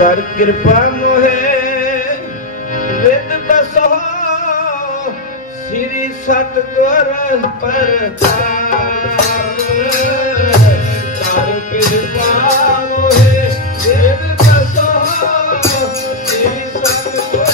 कर कृपा मोहे रिद बसो श्री सतगुर प्रताप कर कृपा मोहे रिद बसो श्री सतगुर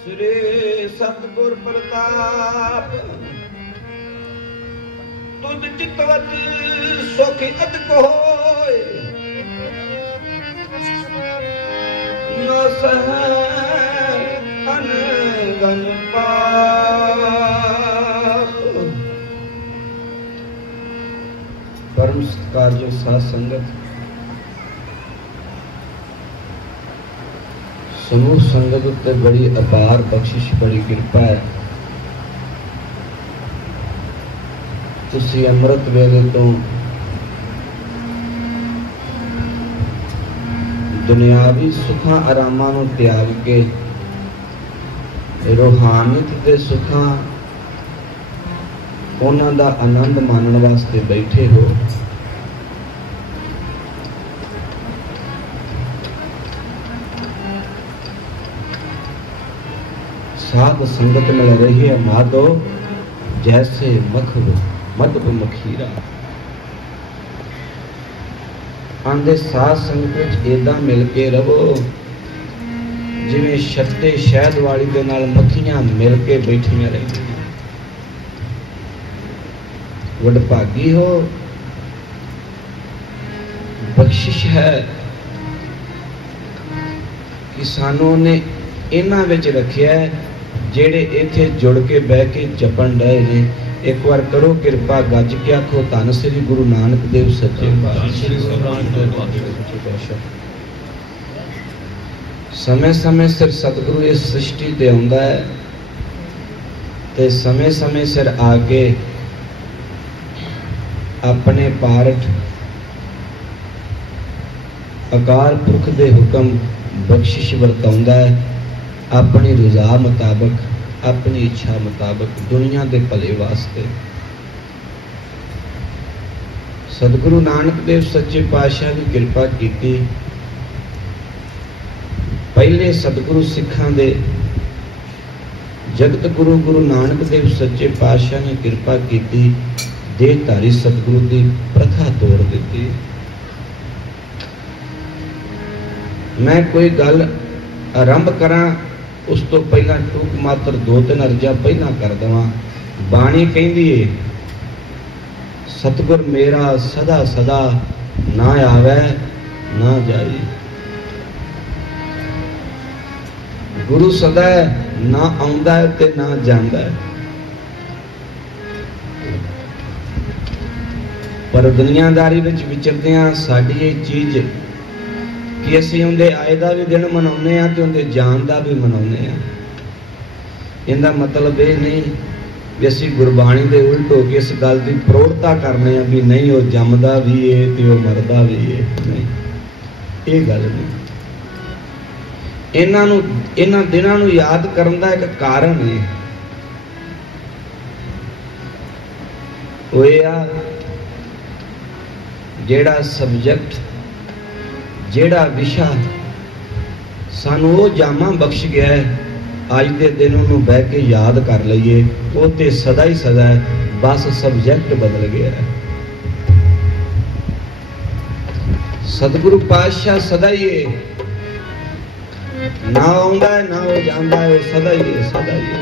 श्री सतगुर प्रताप तुद चितवत सुख अदक होय न सह अनगन पाप। परम सत्कारयोग साध संगत, समूह संगत उत्ते बड़ी अपार बख्शिश, बड़ी कृपा है। तुसी अमृत वेले तो दुनियावी सुखां आरामां नूं त्याग के रूहानियत दे सुखां उन्हां दा आनंद मानण वास्ते बैठे हो। साध संगत मिल रही है माधो जैसे मधुब मखीरा। आंदे साध संगत एदा मिल के रवो जिवें छत्ते शहद वाली दे नाल मक्खियां मिल के बैठियां रहिंदियां। वडभागी हो, बख्शिश है कि सानू ने इन्हां विच रखिया है जेड़े इत्थे जुड़ के बह के जपन रहे ने। एक बार करो कृपा गज के आखो धन श्री गुरु नानक देव सच्चे पातशाह। समय समय सिर सतगुरु इस सृष्टि ते आउंदा है ते समय समय सिर आके अपने पारठ अकाल पुरख दे हुक्म बख्शिश वरताउंदा है अपनी रजा मुताबक, अपनी इच्छा मुताबक, दुनिया के भले वास्ते। सतगुरु नानक देव सच्चे पातशाह की कृपा की। पहले सतगुरु सिखां दे जगत गुरु गुरु नानक देव सच्चे पातशाह ने कृपा की, देहधारी सतगुरु की प्रथा तोड़ दी। मैं कोई गल आरंभ करा उस तो पहला टूक मात्र 2-3 अर्जा पहला कर देवां। बाणी कहंदी है सतगुर मेरा सदा सदा ना आवे ना जाए। गुरु सदा ना आउंदा है ते ना जांदा है। पर दुनियादारी विच विचरदियां साडी ये चीज कि असीं उहदे आए दा भी दिन मनाउने आ ते उहदे जान दा भी मनाउने आ। इहदा मतलब ये नहीं भी असीं गुरबाणी दे उल्ट हो के इस गल की प्रौढ़ता करने आ भी नहीं वो जमदा भी है ते वो मरदा भी है। नहीं, ये गल नहीं। इन्हां दिनां नूं याद करन दा एक कारण है। वो आ जेड़ा सब्जैक्ट जेड़ा विशा सानू वो जामा बख्श गया है, अज के दिन उन्होंने बह के याद कर लीए। वो तो सदा ही सदा है, बस सब्जैक्ट बदल गया है। सतगुरु पातशाह सदा ही है, ना आउंदा है ना वो जांदा है, वो सदा ही है, सदा ही है।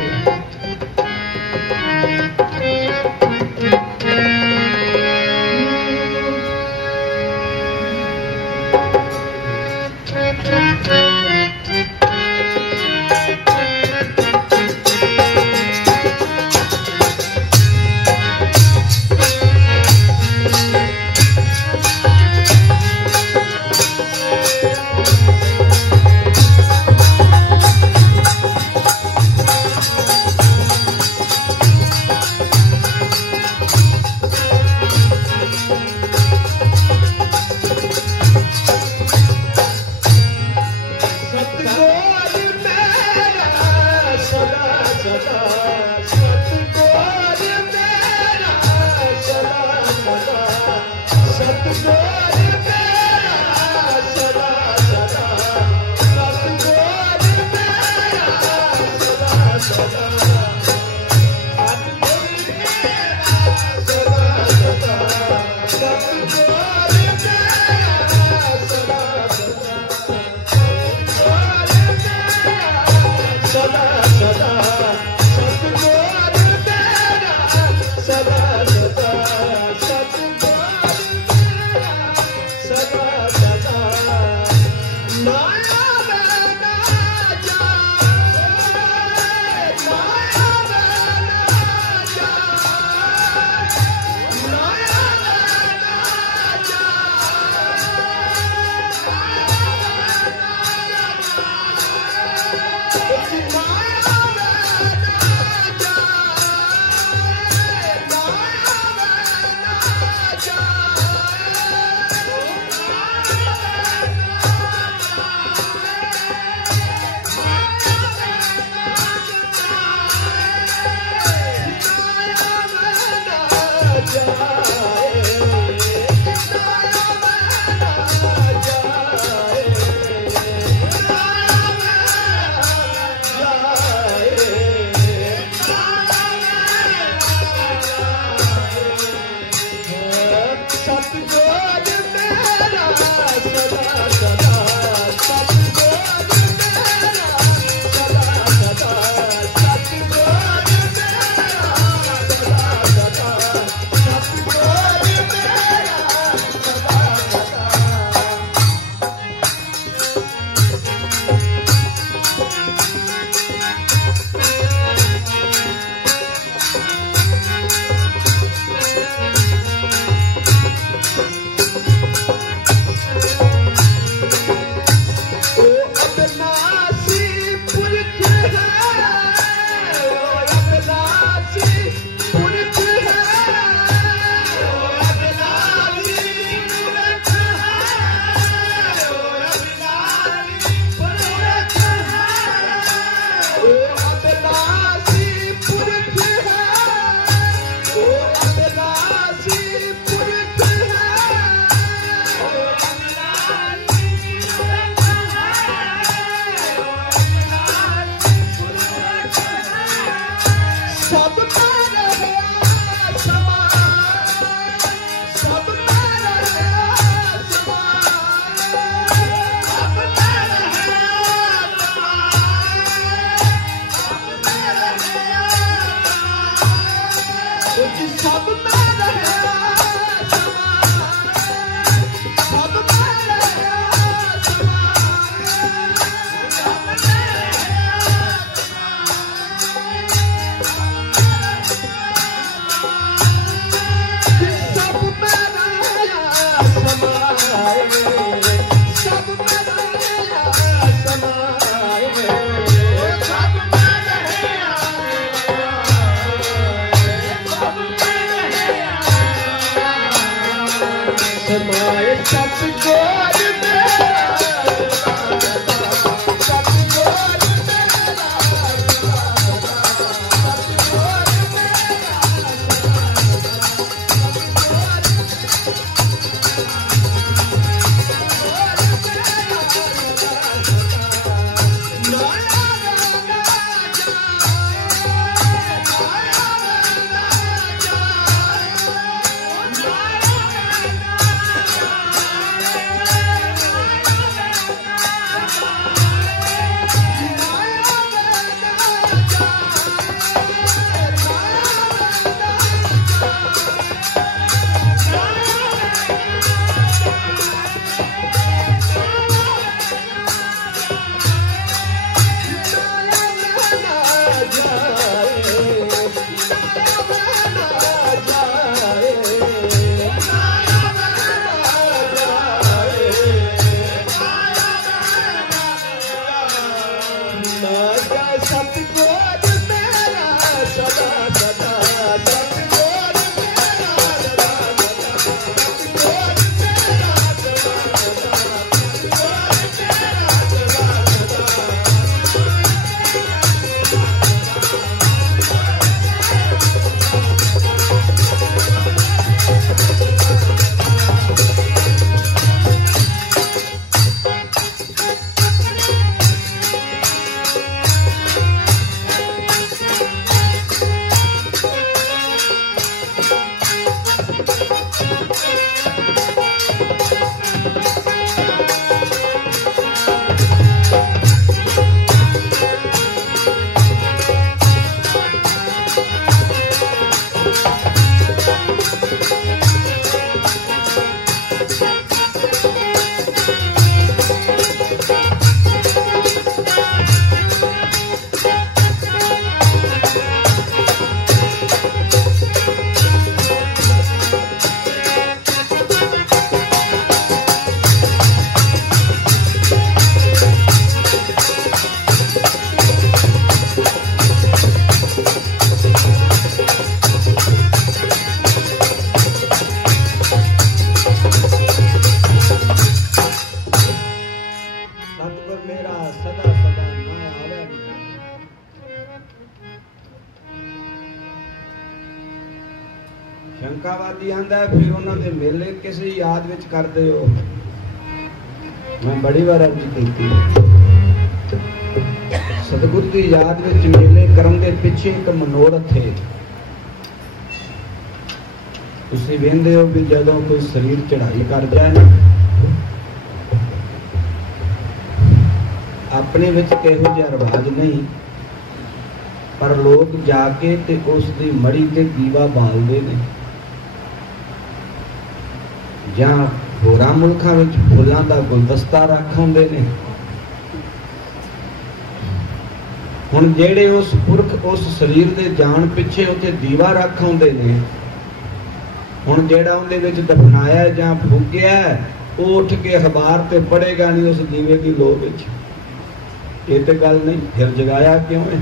शंकावादी आंदा फिर उन्होंने मेले किसी याद विच करते हो। मैं बड़ी बार अर्ज की सतगुरु की याद विच मेले करन दे पिछे एक मनोरथ है। तुसीं वेंदे हो भी जदों कोई शरीर चढ़ाई कर जाए ना अपने विच किहो जिहा रिवाज नहीं पर लोग जाके ते उस दी मड़ी ते दीवा बालदे ने जां होरां मुल्कां विच फुल्लां दा गुलदस्ता रखाउंदे ने। हुण जेड़े उस पुरख उस शरीर दे जान पिछे उत्थे दीवा रखाउंदे ने हुण जेड़ा उहदे विच दफनाया जां फूकिया वो उठ के अखबार ते पढ़ेगा नहीं उस दीवे की लो विच। ये तो गल नहीं फिर जगाया क्यों है?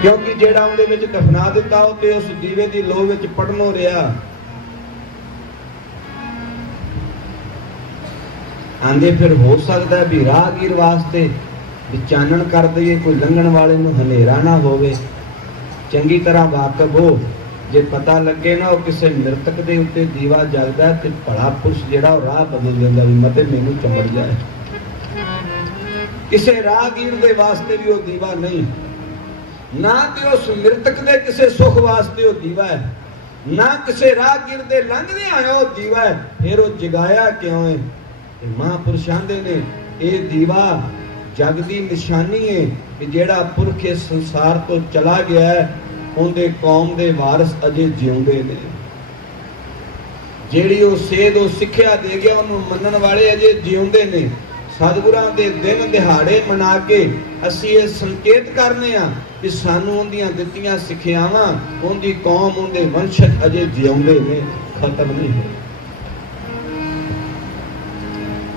क्योंकि जेड़ा उहदे विच दफना दिता ते उस दीवे की लो विच पढ़नो रहा। आंदे फिर हो सकता है भी राहगीर वास्ते भी चानन कर दईए कोई लंघण वाले नूं हनेरा ना होवे चंगी तरह वाकफ हो जे पता लगे ना वो किसी मृतक के उत्ते दीवा जगदा ते भला पुरुष जेड़ा राह बदल देंदा भी मते मैनू चमड़ जाए। किसी राहगीर दे वास्ते भी वो दीवा नहीं ना ते उस मृतक दे किसी सुख वास्ते वो दीवा है ना किसी राहगीर दे लंघदे आया वो दीवा है। फिर वो जगाया क्यों है? महापुरुष आंदे ने ये दीवा जग दी निशानी है कि जेड़ा पुरख इस संसार तो चला गया है उनके कौम के वारस अजे जिउंदे ने। जेड़ी वो सेध वो सिक्ख्या दे गया उन्होंने मनन वाले अजे जिउंदे ने। सतगुरां दे दिन दिहाड़े मना के असीं ये संकेत करने आ कि सानू उन्दियां दित्तियां सिक्ख्यावां उनकी कौम उनके वंशज अजे जिउंदे ने खत्म नहीं होए।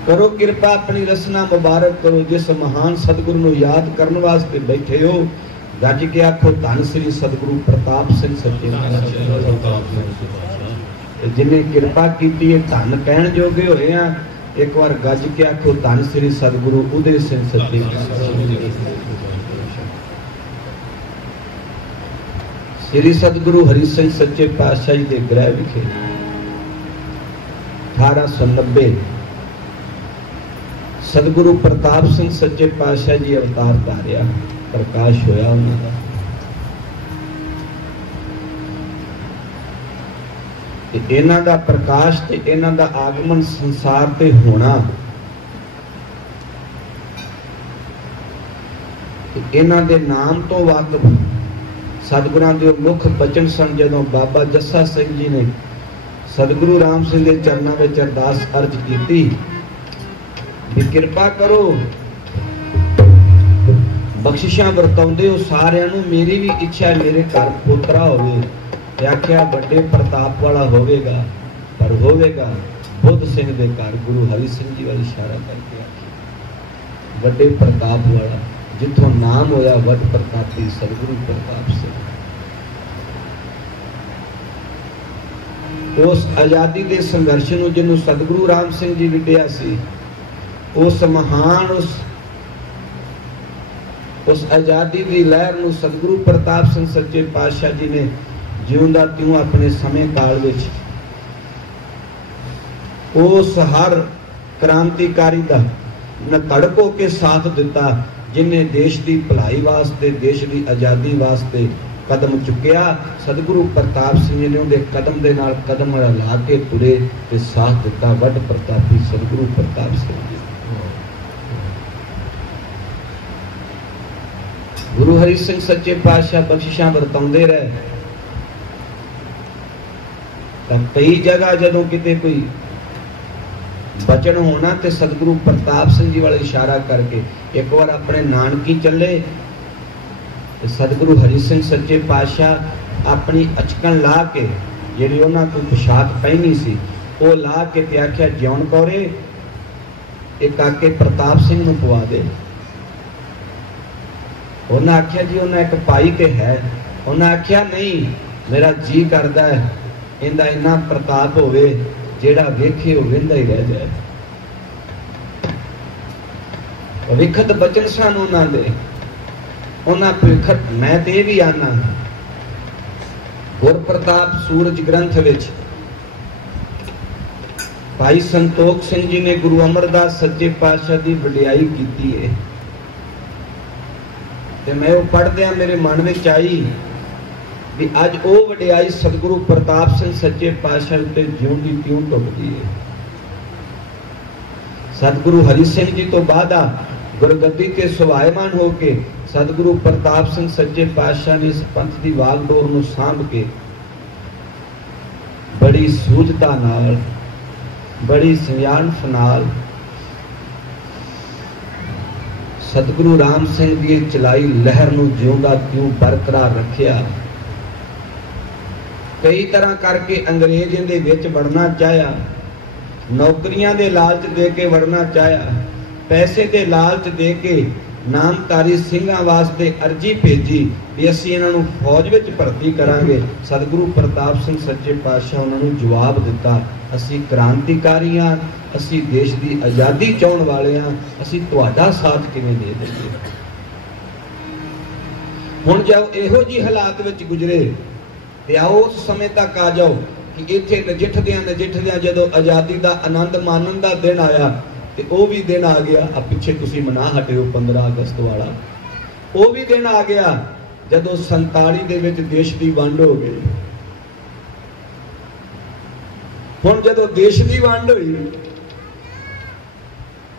करो कृपा अपनी रसना मुबारक करो जिस महान सतगुरु नूं याद करने वास्ते बैठे हो गज के आखो धन श्री सतगुरु प्रताप सिंह सच्चे जिन्हें कृपा की धन कहण जोगे होए आ। एक बार गज के आखो धन श्री सतगुरु उदय सिंह सच्चे श्री सतगुरु हरि सिंह सच्चे पातशाह जी के गृह विखे 1890 सतगुरु प्रताप सिंह सच्चे पातशाह जी अवतार धारिया प्रकाश होया उन्होंने। इन्हां दा प्रकाश ते इन्हां दा आगमन संसार ते होना इन्हां दे नाम तो वाकफ सतगुरां दे मुख बचन सन। जदों बाबा जस्सा सिंह जी ने सतगुरु राम सिंह के चरणों में अरदास अर्ज की भी कृपा करो बख्शिशां वरताउंदे हो सारियां नूं मेरी भी इच्छा है मेरे घर पोतरा होवे। आख्या बड़े प्रताप वाला होवेगा पर होवेगा बुद्ध सिंह दे घर गुरु हरि सिंह जी वाली इशारा करके आख्या बड़े प्रताप वाला जिथों नाम होया वड प्रतापी सतगुरु प्रताप सिंह। उस आजादी के संघर्ष नूं जिन्हों सतगुरु राम सिंह जी विढ़िया सी उस महान उस आजादी की लहर नूं सतगुरु प्रताप सिंह सच्चे पातशाह जी ने जिउंदा त्यों अपने समय काल विच उस हर क्रांतिकारी दा नकड़क होके साथ दिता जिन्हें देश की भलाई वास्ते देश की आजादी वास्ते कदम चुकिया। सतगुरु प्रताप सिंह जी ने उनके कदम के नाल कदम ला के तुरे ते साथ दिता वड प्रतापी सतगुरु प्रताप सिंह जी। गुरु हरि सिंह सच्चे पातशाह बख्शिशां वरताउंदे रहे तां कई जगह जदों किते कोई बचन होना ते सतगुरु प्रताप सिंह जी वाले इशारा करके एक बार अपने नानकी चले सतगुरु हरि सिंह सच्चे पातशाह अपनी अचकन ला के जिहड़ी उन्हां कोई पोशाक पहनी सी वो ला के ते आख्या जिउण कौरे एक आके प्रताप सिंह नूं पवा दे। उन्हें आख्या जी उन्हें एक पाई ते है। उन्हें आख्या नहीं मेरा जी करता है इनका इन्ना प्रताप होवे जेड़ा वेखे वो वेंदा ही रह जाए। विखत बचन सन उन्होंने मैं तो यह भी आना गुरप्रताप सूरज ग्रंथ विच भाई संतोख सिंह जी ने गुरु अमरदास सच्चे पातशाह की वडियाई की है। ते मैं वो पढ़द्या मेरे मन में आई भी अज वो वडियाई सतगुरु प्रताप सिंह सच्चे पातशाह उत्ते ज्यों की त्यों ढुकदी है। सतगुरु हरि सिंह जी तो बाद गुरगद्दी ते सुभायमान होके सतगुरु प्रताप सिंह सच्चे पातशाह ने इस पंथ की वागडोर नूं सांभ के बड़ी सूझता नाल बड़ी सियाणप नाल सतगुरु राम सिंह की चलाई लहर नूं जिउंदा त्यों बरकरार रखिया। कई तरह करके अंग्रेज इहदे विच वड़ना चाहया, नौकरियां दे लालच दे के वड़ना चाहया, पैसे दे लालच दे के नामधारी सिंघां वास्ते अर्जी भेजी भी असीं इन्हां नूं फौज विच भर्ती करांगे। सतगुरु प्रताप सिंह सच्चे पातशाह उन्हां नूं जवाब दिता, असीं क्रांतिकारी हां, असीं देश की आज़ादी चाहण वाले हां, असीं तुहाडा साथ किवें दे देंगे। हुण जब इहो जी हालात विच गुजरे ते आओ उस समय तक आ जाओ कि इत्थे नजिठदियां जदों आज़ादी का आनंद मानन का दिन आया ते वो भी दिन आ गया। अब पिछे तुसीं मना हटे हो 15 अगस्त वाला, वो भी दिन आ गया जदों 47 दे विच देश की वंड हो गई। हुण जदों देश की वंड हुई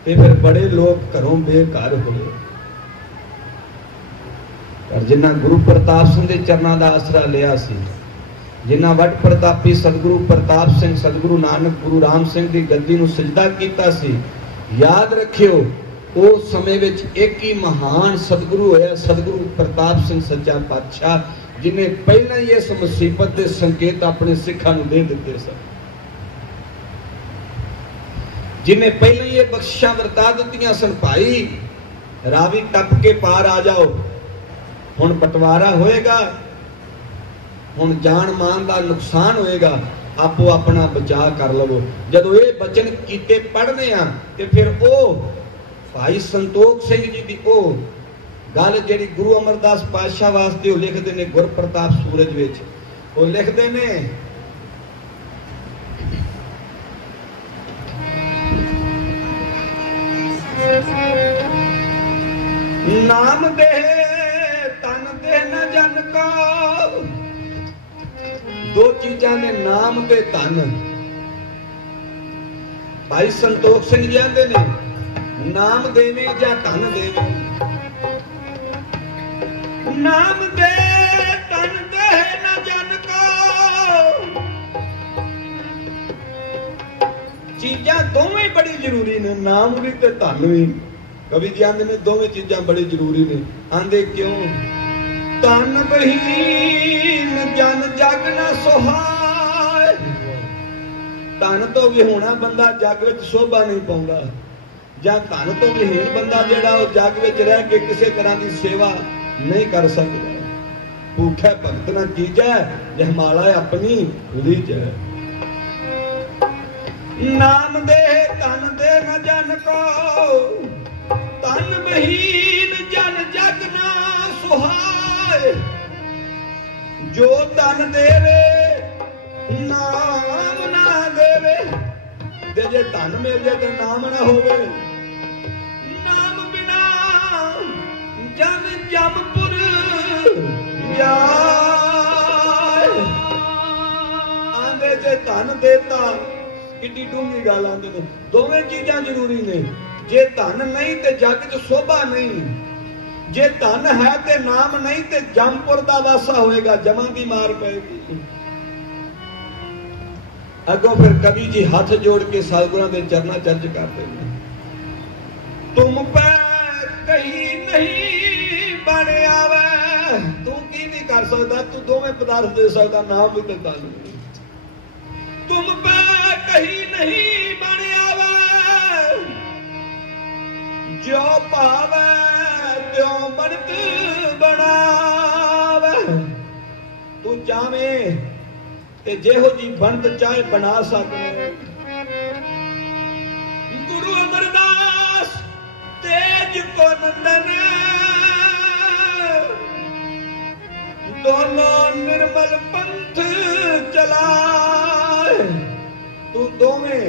ते फिर बड़े लोग घरों बेघर होए, पर जिन्हां गुरु प्रताप सिंह दे चरनां दा आसरा लिया सी, जिन्हां वट प्रतापी सतगुरु प्रताप सिंह सतगुरु नानक गुरु राम सिंह की गद्दी नूं सजदा कीता सी, याद रखियो उस समय विच एक ही महान सतगुरु होया सतगुरु प्रताप सिंह सच्चा पातशाह, जिन्हें पहला ही इस मुसीबत के संकेत अपने सिखां नूं दे दिते सन, जिन्हें पहले ये बख्शिशां वरता दित्तियां सन। भाई रावी टप के पार आ जाओ, हुण बंटवारा होएगा, हुण जान मान का नुकसान होएगा, आपो अपना बचा कर लवो। जदों ये बचन कीते पढ़ने आ ते फिर ओ भाई संतोख सिंह जी की ओ गल जिहड़ी गुरु अमरदास पातशाह वास्ते लिखते ने गुरप्रताप सूरज विच वो लिखते ने, नाम दे तन दे न जन को, दो चीजां ने नाम ते धन। भाई संतोख सिंह जी आंदे ने नाम देवे या धन देवे, नाम दे तन दे न जन को, चीजां दोवें बड़ी जरूरी ने, नाम भी ते धन भी। कवि जी आंदे ने दोवें चीजां बड़ी जरूरी ने। आंदे क्यों? तन बहीन जन जग न सुहाए, धन तो विहोणा बंदा जग विच शोभा नहीं पाउंदा, जां धन तो विहीन बंदा जिहड़ा वो जग विच रह के किसी तरह की सेवा नहीं कर सकदा। भूखा भगत न कीजै, जहमाला अपनी लीजै। नाम दे तन दे न जन को, तन बहीन जन जग ना सुहाए, जो तन देवे नाम ना देवे, ते जे धन मिल जाए तो नाम ना होवे। नाम बिना जन जमपुर जाए, आंदे जे धन देता किड्डी डूंगी गल आंदे ने। दोवें चीजां जरूरी ने, जे धन नहीं ते जग च शोभा नहीं, जे धन है ते नाम नहीं ते जमपुर दा वासा होएगा, जमा की मार पेगी। अगों फिर कवि जी हाथ जोड़ के सतगुरां दे चरना चर्च करते हैं। तुम पे कहीं नहीं बन आवे, तू की नहीं कर सकता, तू दोवें पदार्थ दे सकता, नाम भी ते धन। तुम पे कहीं नहीं बन आवे, जो पावे त्यों बनत बनावे। तू चाहे ते जेहो जी बनत चाहे बना सकते। गुरु अमरदास तेज को नंदन, दोनों निर्मल निर्मल पंथ चलाए। तू दोवें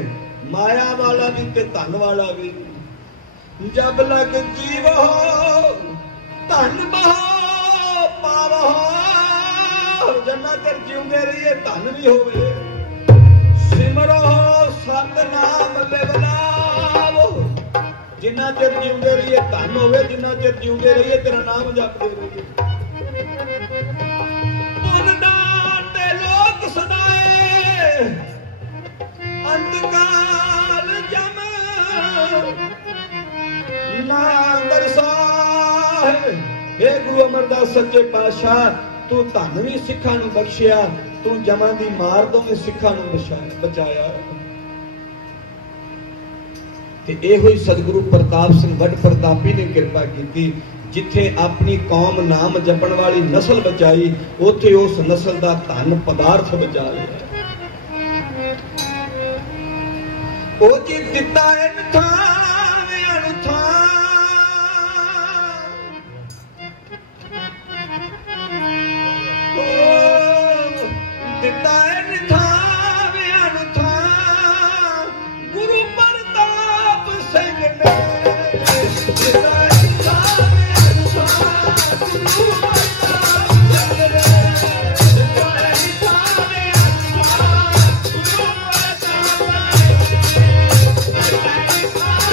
माया वाला भी ते धन वाला भी। जब लग जीवो धन बहो पावो। जन्ना चर जीवते रहिए धन भी होवे। सिमरो सतनाम लिवलावो। जिन्ना चर जीवते रहिए धन होवे, जिन्ना चर जीवते रहिए तेरा नाम जपते रहिए। पुन दान ते लोक सदाए अंतकाल जम ना दरसाए। हे गुरु अमरदास सच्चे पातशाह, तू धन भी सिखां नूं बख्शिया, तू जमां दी मार तो भी सिखां नूं बचाया। ते इहो ही सतगुरु प्रताप सिंह वड प्रतापी ने कृपा की। जिथे अपनी कौम नाम जपण वाली नस्ल बचाई, उथे उस नस्ल का धन पदार्थ बचा लिया। ओ जी दिता इन थां अणथां, दिता इन थां अणथां, गुरु प्रताप सिंह ने दिता इन थां अणथां, गुरु प्रताप सिंह ने दिता इन थां अणथां, गुरु प्रताप सिंह ने दिता इन थां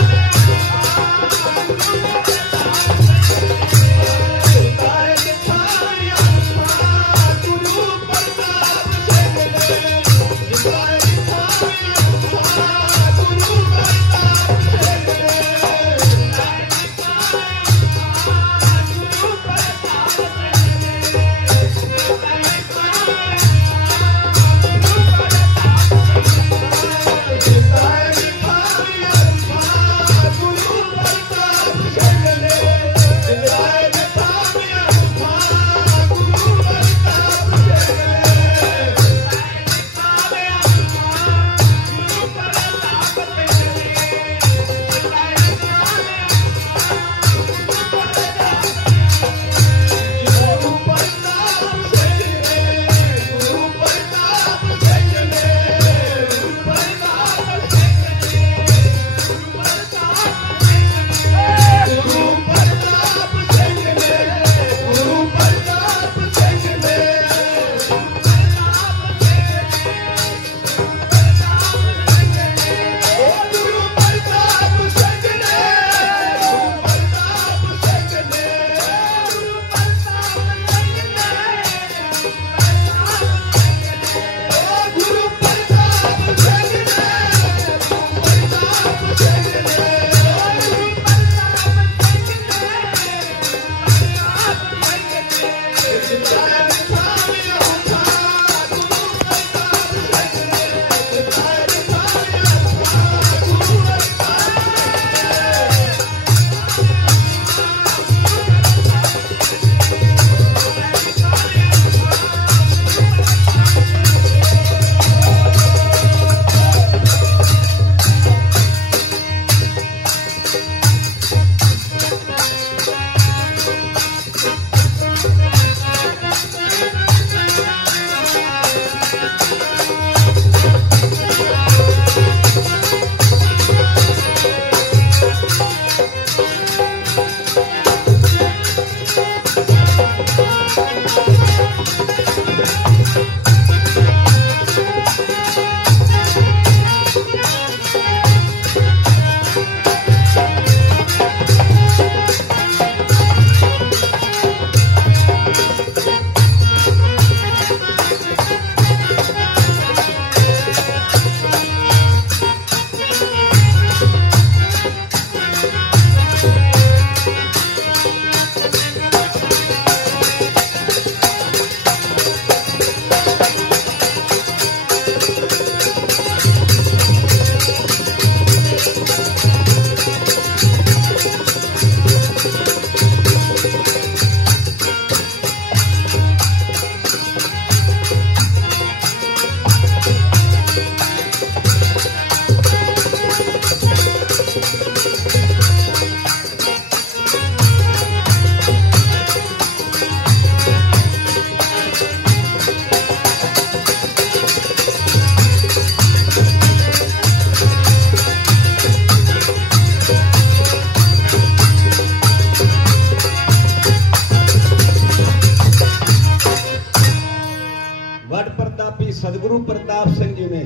ने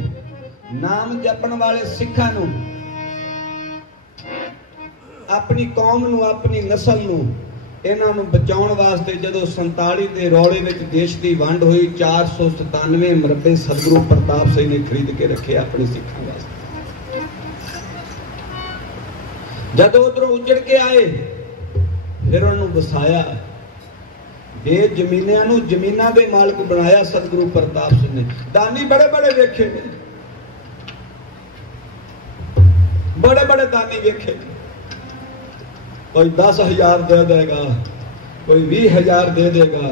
नाम जपण वाले सिखां नूं, अपनी कौम नूं, अपनी नस्ल नूं, इन्हां नूं बचाउण वास्ते जदों 47 दे रौले विच देश दी वंड होई 497 मरबे सतगुरु प्रताप सिंह ने खरीद के रखे अपने सिखां वास्ते। जदों उधरों उजड़ के आए फिर उन्होंने वसाया, बेजमीनियां नूं जमीनां दे मालक बनाया सतगुरु प्रताप सिंह ने। दानी बड़े बड़े वेखे ने, बड़े बड़े दानी वेखे, कोई 10,000 दे देगा, कोई 20,000 दे देगा,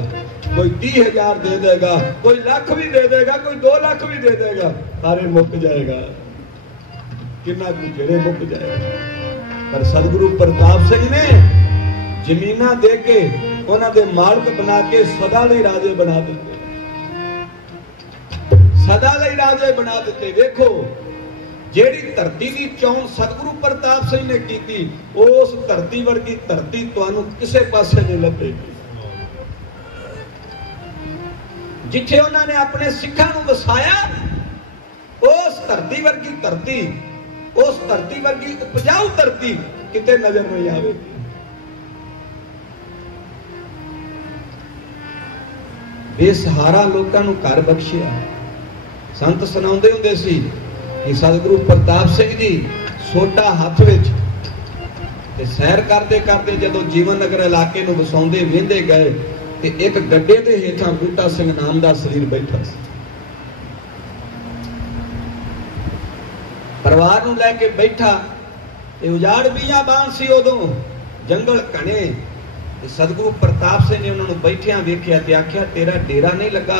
कोई 30,000 दे देगा, कोई लाख भी दे देगा, कोई 2 लाख भी दे देगा, सारे मुक जाएगा, कितना कुछ जेड़े मुक जाएगा। पर सतगुरु प्रताप सिंह ने जमीना दे के उन्हां दे मालक बना के सदा लई राजे बना दिते, सदा लई राजे बना दिते। वेखो जेड़ी धरती की चोण सतगुरु प्रताप सिंह ने की, उस धरती वर्गी धरती तुहानू किसे पासे नहीं लभेगी। जिथे उन्होंने अपने सिखां नूं वसाया, उस धरती वर्गी धरती, उस धरती वर्गी उपजाऊ धरती किते नजर नहीं आवेगी। बेसहारा लोगों नूं घर बख्शिया। संत सुनाउंदे हुंदे सी कि सतगुरु प्रताप सिंह जी सोटा हथ विच ते सैर करते करते जदों जीवन नगर इलाके नूं वसाउंदे वेंदे गए ते एक गड्ढे दे हेठां बूटा सिंह नाम दा शरीर बैठा सी। परिवार नूं लैके बैठा ते उजाड़ बीआं बाण सी, उदों जंगल घने। सतगुरु प्रताप सिंह ने उन्होंने बैठिया वेख्या ते आख्या तेरा डेरा नहीं लगा।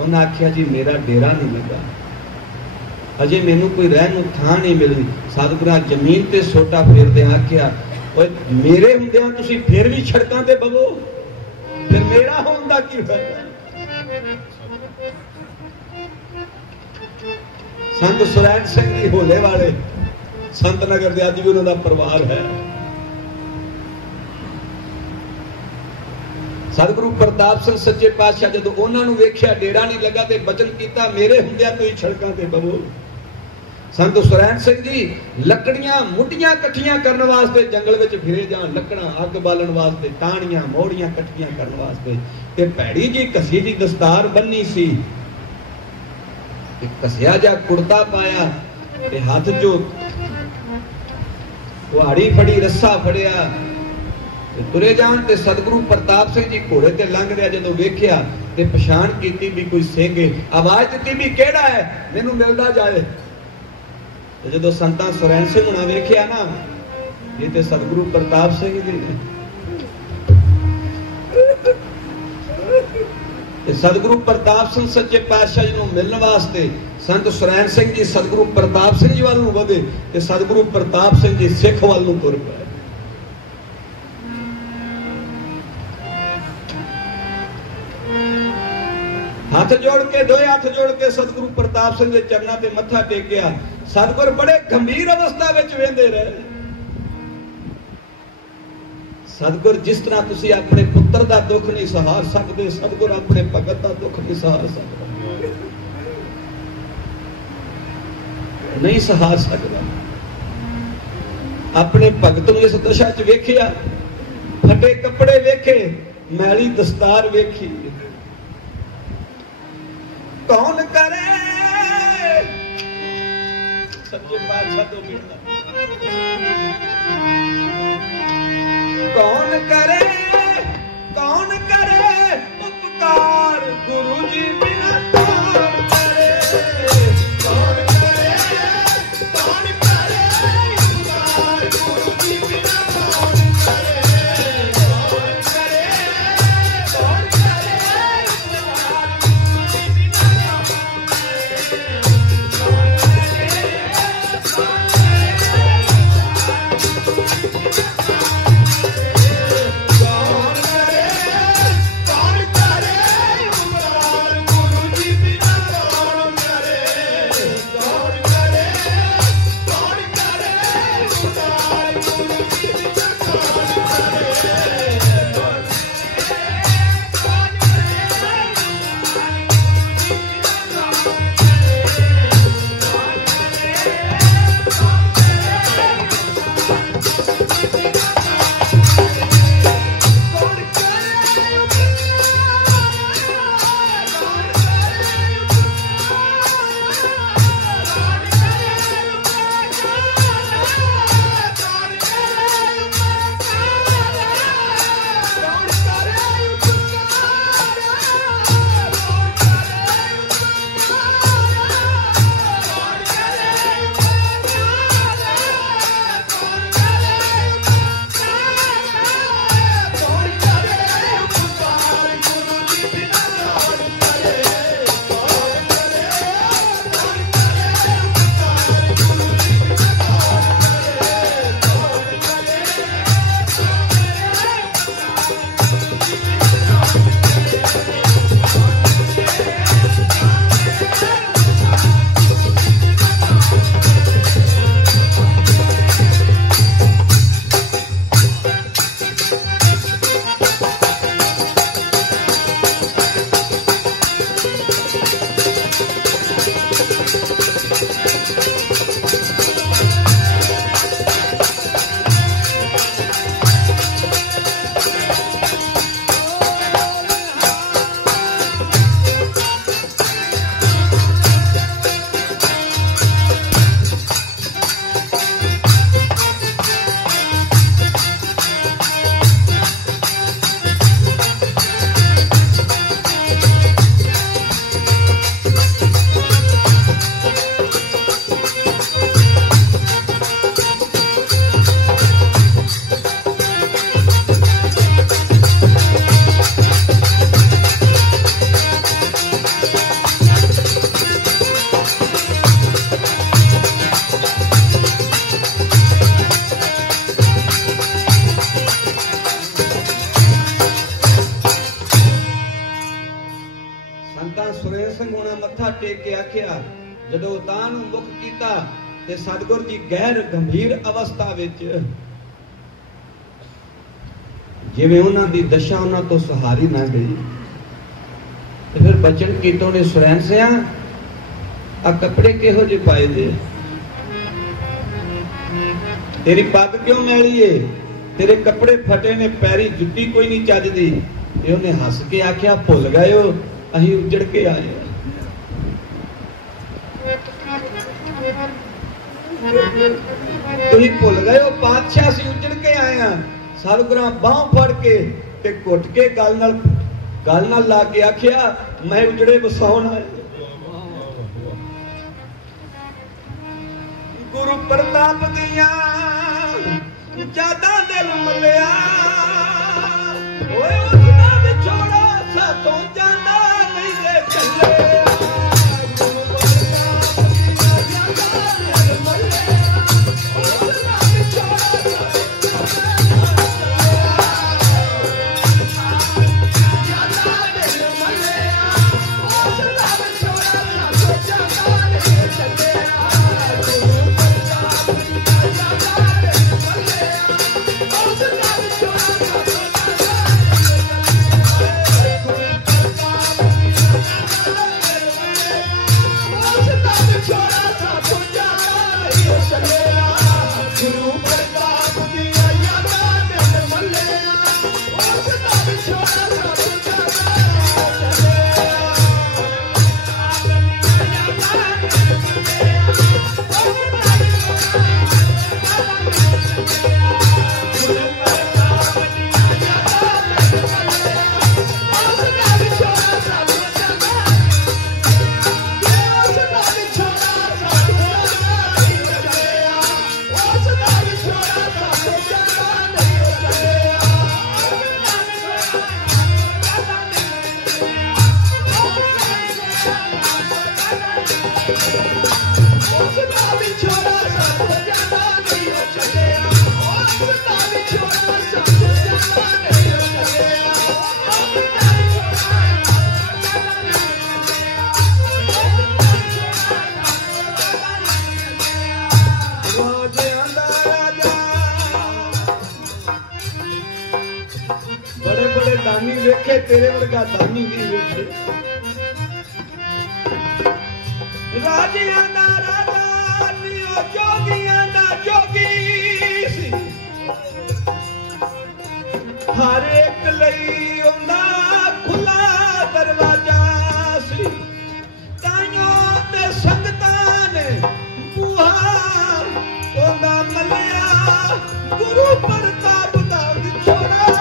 उन्हें आख्या जी मेरा डेरा नहीं लगा, अजे मैनू कोई रहन नूं थां नहीं मिली। सतगुरां जमीन ते सोटा फेरदे आख्या ओए मेरे हुंदियां तुसीं फिर भी सड़कां ते बवो, फिर मेरा होण दा की फायदा। संत सुरैन सिंह जी होले वाले संत नगर दे अज भी उन्हां दा परिवार है। सतगुरु प्रताप सिंह सच्चे पातशाह जदों उन्होंने वेख्या डेरा नहीं लगा तो बचन किया मेरे हुंदियां तो ही सड़कों ते बवो। संत सुरैन सिंह जी लकड़ियां मुठियां कट्ठियां करने वास्ते जंगल में फिरे जान, लकड़ा अग बालन वास्ते, टाणियां मोड़ियां कट्ठियां करने वास्ते। ते भैड़ी जी कसी जी दस्तार बन्नी सी, कसिया जा कुर्ता पाया ते हाथ जो कुहाड़ी फड़ी, रस्सा फड़िया, तुरे जान ते सतगुरु प्रताप सिंह जी घोड़े ते लंघ रहा जदों वेख्या ते पछाण कीती भी कोई सिंह, आवाज दी भी केड़ा है मैनू मिलदा जाए। ते जदों संतां सुरैन सिंह हुणां वेख्या ना ये ते सतगुरु प्रताप सिंह जी ने। सतगुरु प्रताप सिंह सच्चे पातशाह जी नूं मिलण वास्ते संत सुरैन सिंह जी सतगुरु प्रताप सिंह जी वाल नूं वधे ते सतगुरु प्रताप सिंह जी सिख वाल नूं तुर पए। हाथ जोड़ के, दो हाथ जोड़ के सतगुरु प्रताप सिंह के चरणों ते मत्था टेकिया। सतगुर बड़े गंभीर अवस्था विच वेंदे रहे। सतगुर जिस तरह तुसी अपने पुत्र दा दुख नहीं सहार सकते, सतगुर अपने भगत दा दुख नहीं सहार सकता, नहीं सहार सकता। अपने भगत नूं इस दशा च वेखिया, फटे कपड़े वेखे, मैली दस्तार वेखी। कौन करे सच्चे पातशाह तो मिलना, कौन करे उपकार गुरु जी बिना कौन करे, कौन करे उपकार गुरु जी बिना कौन करे, कौन करे मत्था टेक के आख्या जदों उतां नूं मुख कीता ते सतगुर जी गैर गंभीर अवस्था विच जिवें उन्हां दी दशा उन्हां तो सहारी ना गई ते फिर बचन कीतों ने सुरैन सिया आ कपड़े किहो जे पाए दे तेरी पग क्यों मैली है तेरे कपड़े फटे ने पैरी जुत्ती कोई नहीं चजदी ते उन्हें हस के आख्या भुल गए हो अहीं उजड़ के आए तुसीं भुल गए हो पातशाह सी उजड़ के आए हैं सतगुरां बांह फड़ के ते घुट के गल नाल ला के आख्या मैं उजड़े वसाउण आया गुरु प्रताप दिया ज्यादा दिल मलिया ओए उसदा विछोड़ा साथों जाना नहीं रे चले तेरे वर्गा दानी नहीं वेखे राजियां दा राजा नियो जोगियां दा जोगी सी हर एक लई उंदा खुला दरवाजा सी ताइयों ते संगतां ने बूहा उंदा मलिया गुरु प्रताप दा विछोड़ा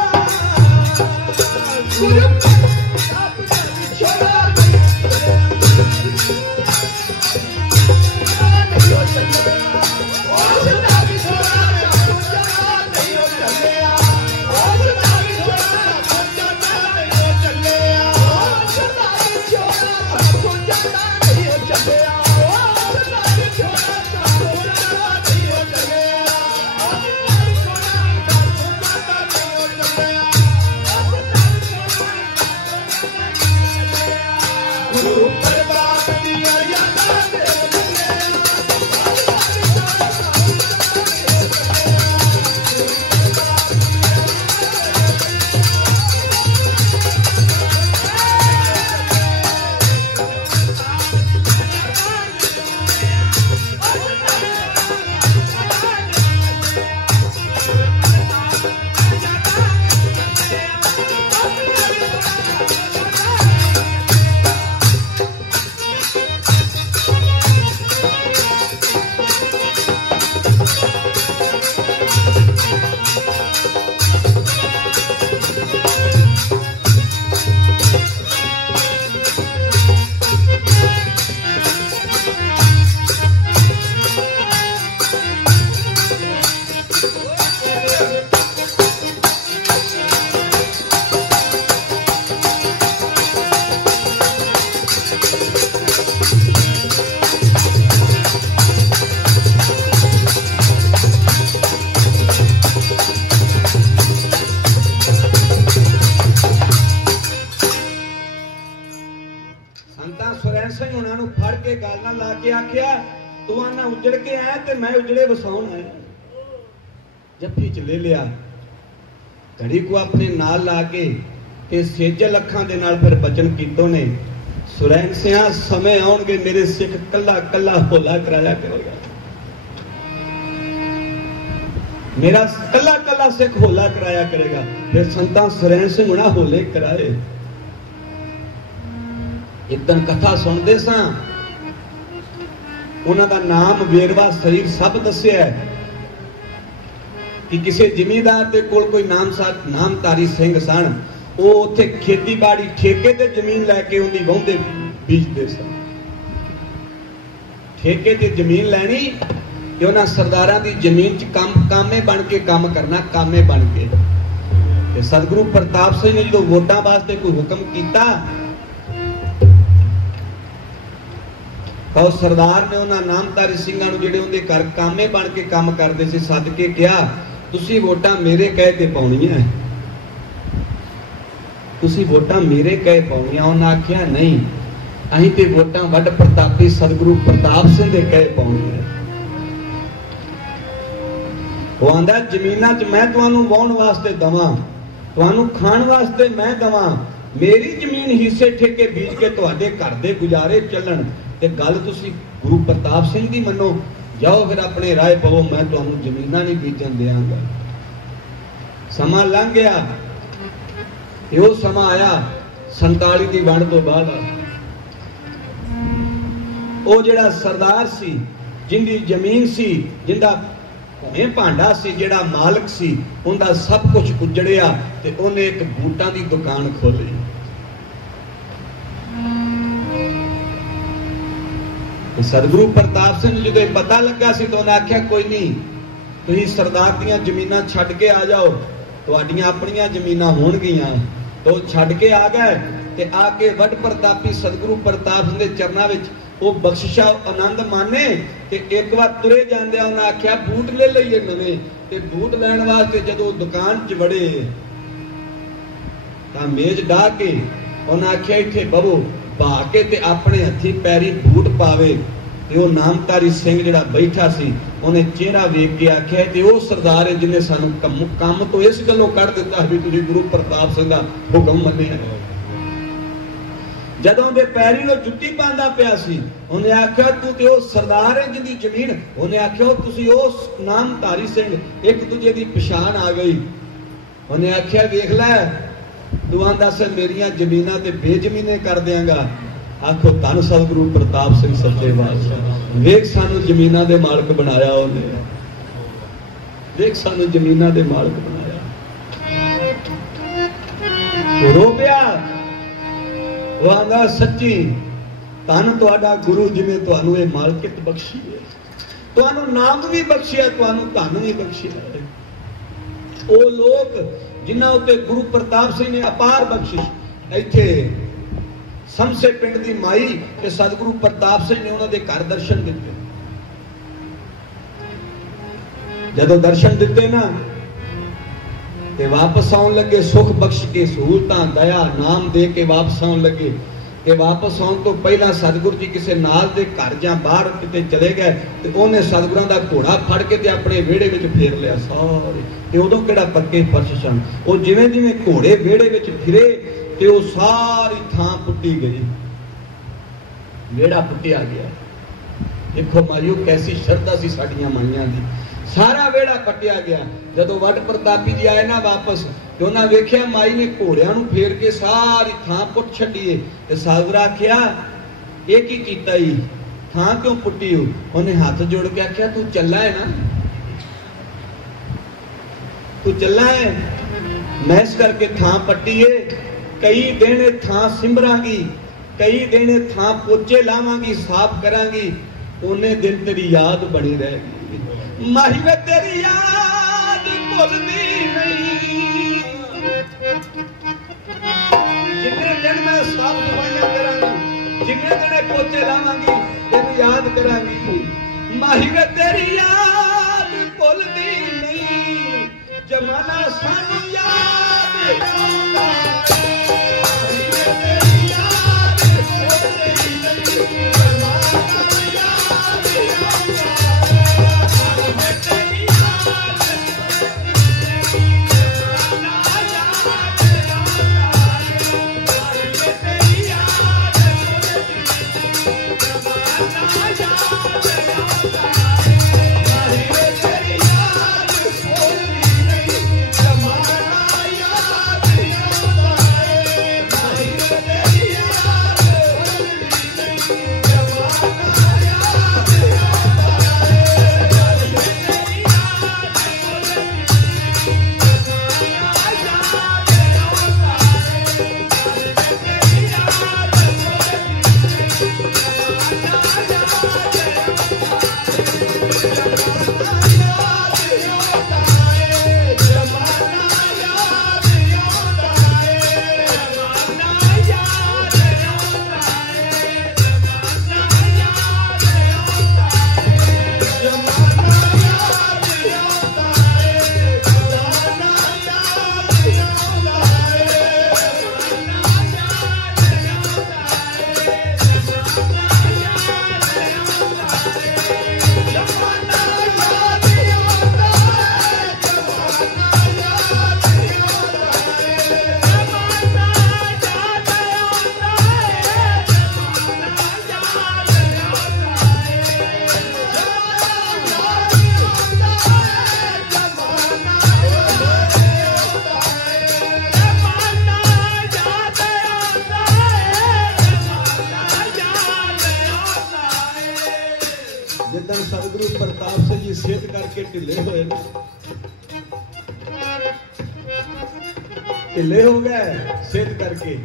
गुरु प्रताप दा विछोड़ा अगे गल ना ला के आख्या तू आना उजड़ के आया ते मैं उजड़े वसाउण आया। जफ्फी च ले लिया, घड़ी को अपने नाल ला के ते सेजल अखां दे नाल फिर बचन कीतो ने, सुरैन सिया समय आउणगे मेरे सिख कला कला होला कराया करेगा, मेरा कला कला सिख होला कराया करेगा। फिर संतां सुरैन सिंह हुणा होले कराए। एक दिन कथा सुनते सा, उन्हां दा नाम वेरवा शरीर सब दस्सिया है कि किसी जिमीदार दे कोल कोई नामधारी सिंह सन, वो उत्थे खेतीबाड़ी ठेके ते जमीन लैके उन्दी वाहुंदे बीजदे सन। ठेके ते जमीन लैनी ते उन्हां सरदारां दी जमीन च कामे बन के काम करना, कामे बन के। ते सतगुरु प्रताप सिंह ने जो वोटां वास्ते कोई हुक्म कीता, तो सरदार ने उन्हां नामधारी सिंघां नूं जिहड़े उहदे घर कामे बन के काम करदे सी सद के कहा, तुसी वोटां मेरे कहे ते पाउणियां, तुसी वोटां मेरे कहे पाउणियां। उन्हां आख्या नहीं, असीं ते वोटां वड प्रतापी सतगुरु प्रताप सिंह दे कहे पाउणियां। वो आंदा जमीनां च मैं तुहानूं वाहण वास्ते दवां, तुहानूं खाण वास्ते मैं दवां, मेरी जमीन हिस्से ठेके बीज के तुहाडे घर दे गुजारे चलन। ते गल तुसी गुरु प्रताप सिंह दी मनो, जाओ फिर अपने राय पवो, मैं तुहानूं जमीनां नहीं बीजन देंगा। समा लंघ गया, यो समा आया 47 दी वंड तो बाद। वो जिहड़ा सरदार सी, जिंदी जमीन सी, जिंदा भोए भांडा सी, जिहड़ा मालक सी, उनका सब कुछ उजड़िया ते उन्हें एक बूटां दी दुकान खोली। सतगुरु प्रताप सिंह जो पता लगा सी तो उन्हें आख्या कोई नहीं, तुसीं सरदार दियां जमीनां छड्ड के आ जाओ, तुहाडियां अपनियां जमीनां होणगियां। तो छड्ड के आ गए ते आके वड प्रतापी सतगुरु प्रताप सिंह दे चरनां विच वो बख्शिशा आनंद माने। ते एक बार तुरे जांदे उन्हें आख्या बूट ले लईए नवें, ते बूट लैण वास्ते जदों दुकान च वड़े तां मेज डाह के उन्हें आख्या इत्थे बवो, पा के ते अपने हथी पैरी बूट पावे। ते वो नामधारी सिंह जिहड़ा बैठा सी, उन्हें चेहरा वेख के आख्या ते वो सरदार है जिन्हें सानू काम तो इस गल्लों कढ़ दिता भी तुसीं गुरु प्रताप सिंह दा हुक्म मन्निया। जदों दे पैरी नो जुत्ती पांदा पिया सी, उन्हें आख्या तू ते वो सरदार है जिंदी जमीन, उन्हें आख्या तुसीं उस नामधारी सिंह, एक दूजे दी पछाण आ गई। उन्हें आख्या वेख लै, तू आंदा से मेरियां जमीनां ते बेजमीने कर देंगा। आखो धन सतगुरु प्रताप सिंह सच्चे पातशाह, वेख सानू जमीनां दे मालक बनाया, उन्हें देख सानू जमीनां दे मालक बनाया। रो पिया, वो आंदा सच्ची धन तुहाडा गुरु जिवें तुहानू ये मालकियत बख्शी है, तुहानू नाम भी बख्शिया, तुहानू धन भी बख्शिया। वो लोग जिन्हां उत्ते गुरु प्रताप सिंह ने अपार बख्शिश। इत्थे समसे पिंड दी माई ते सतगुरु प्रताप सिंह ने उन्हां दे घर दर्शन दिते। जदों दर्शन दिते ना ते वापस आउण लगे, सुख बख्श के सहूलतां दया नाम दे के वापस आउण लगे। ते वापस आउण तो पहला सतगुरु जी किसी नाल दे घर जां बाहर किते चले गए ते उन्हें सतगुरां दा घोड़ा फड़ के ते अपने विहड़े विच फेर लिया सारे। ते उदों किहड़ा पक्के फर्श सन, वो जिवें जिवें घोड़े विहड़े विच फिरे ते वो सारी थां पुट्टी गई, विहड़ा पुट्टिया गया। देखो माइयो कैसी श्रद्धा सी साडियां माइयां दी, सारा विहड़ा पट्टिया गया। जदों वड प्रतापी जी आए ना वापस, ते उन्हां वेखिया माई ने घोड़ियां नूं फेर के सारी थां पुट छड्डी। ते सतगुर आख्या ये की कीता ई, थां क्यों पुट्टी हो? उन्हें हाथ जोड़ के आख्या तू चला है ना, तू चला है, मैं इस करके थां पट्टी है। कई दिन थां सिमरांगी, कई दिन थां पोचे लावांगी, साफ करांगी, उन्हें दिन तेरी याद बनी रहेगी। माही वे तेरी याद भुलदी नहीं, जिन्ने दिन मैं साफ सफाइयां करांगी, जिन्ने दिन पोचे लावांगी, तेन याद करांगी। माही वे तेरी याद भुलदी नहीं, जमाना सानू याद करांदा। माही वे तेरी याद भुलदी नहीं, जमाना सिद्ध करके ढिले हुए ढिले हो गए सिद्ध करके।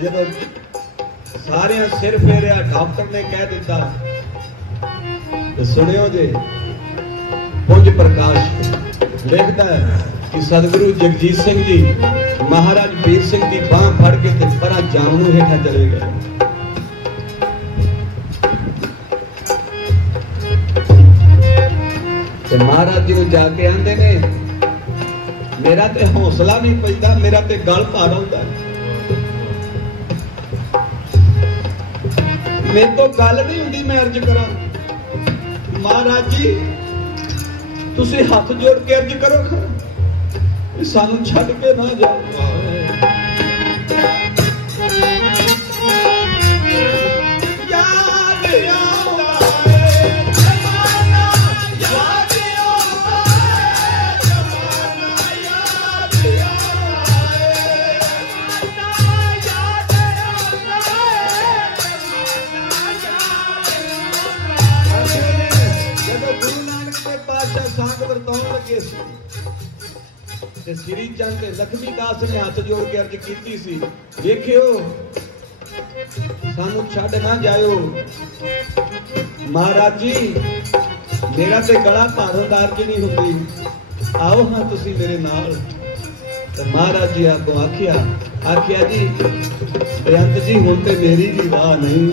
जब सारे सिर फेरिया डॉक्टर ने कह दिता तो सुनियो जे पुंज प्रकाश लिखता है कि सतगुरु जगजीत सिंह जी महाराज वीर सिंह की बांह फड़ के ते परा जामनू हेठा चले गए। तो महाराज जी को जाके आंदे ने मेरा ते हौसला नहीं पैदा, मेरा ते गल भार आउंदा, मेरे तो गल नहीं हुंदी मैं अर्ज करा। महाराज जी तुसी हाथ जोड़ के अर्ज करो सानू छड्ड के ना जाओ। श्री चंद लक्ष्मी दास ने हाथ जोड़ के अर्ज की सी, देखियो सानू छड्ड ना जाओ। महाराज जी मेरा ते गला भारदार जी नहीं होती, आओ हाँ तुसी मेरे नाल। तो महाराज जी आपको आखिया जी बेअंत जी हुण ते मेरी भी राह नहीं।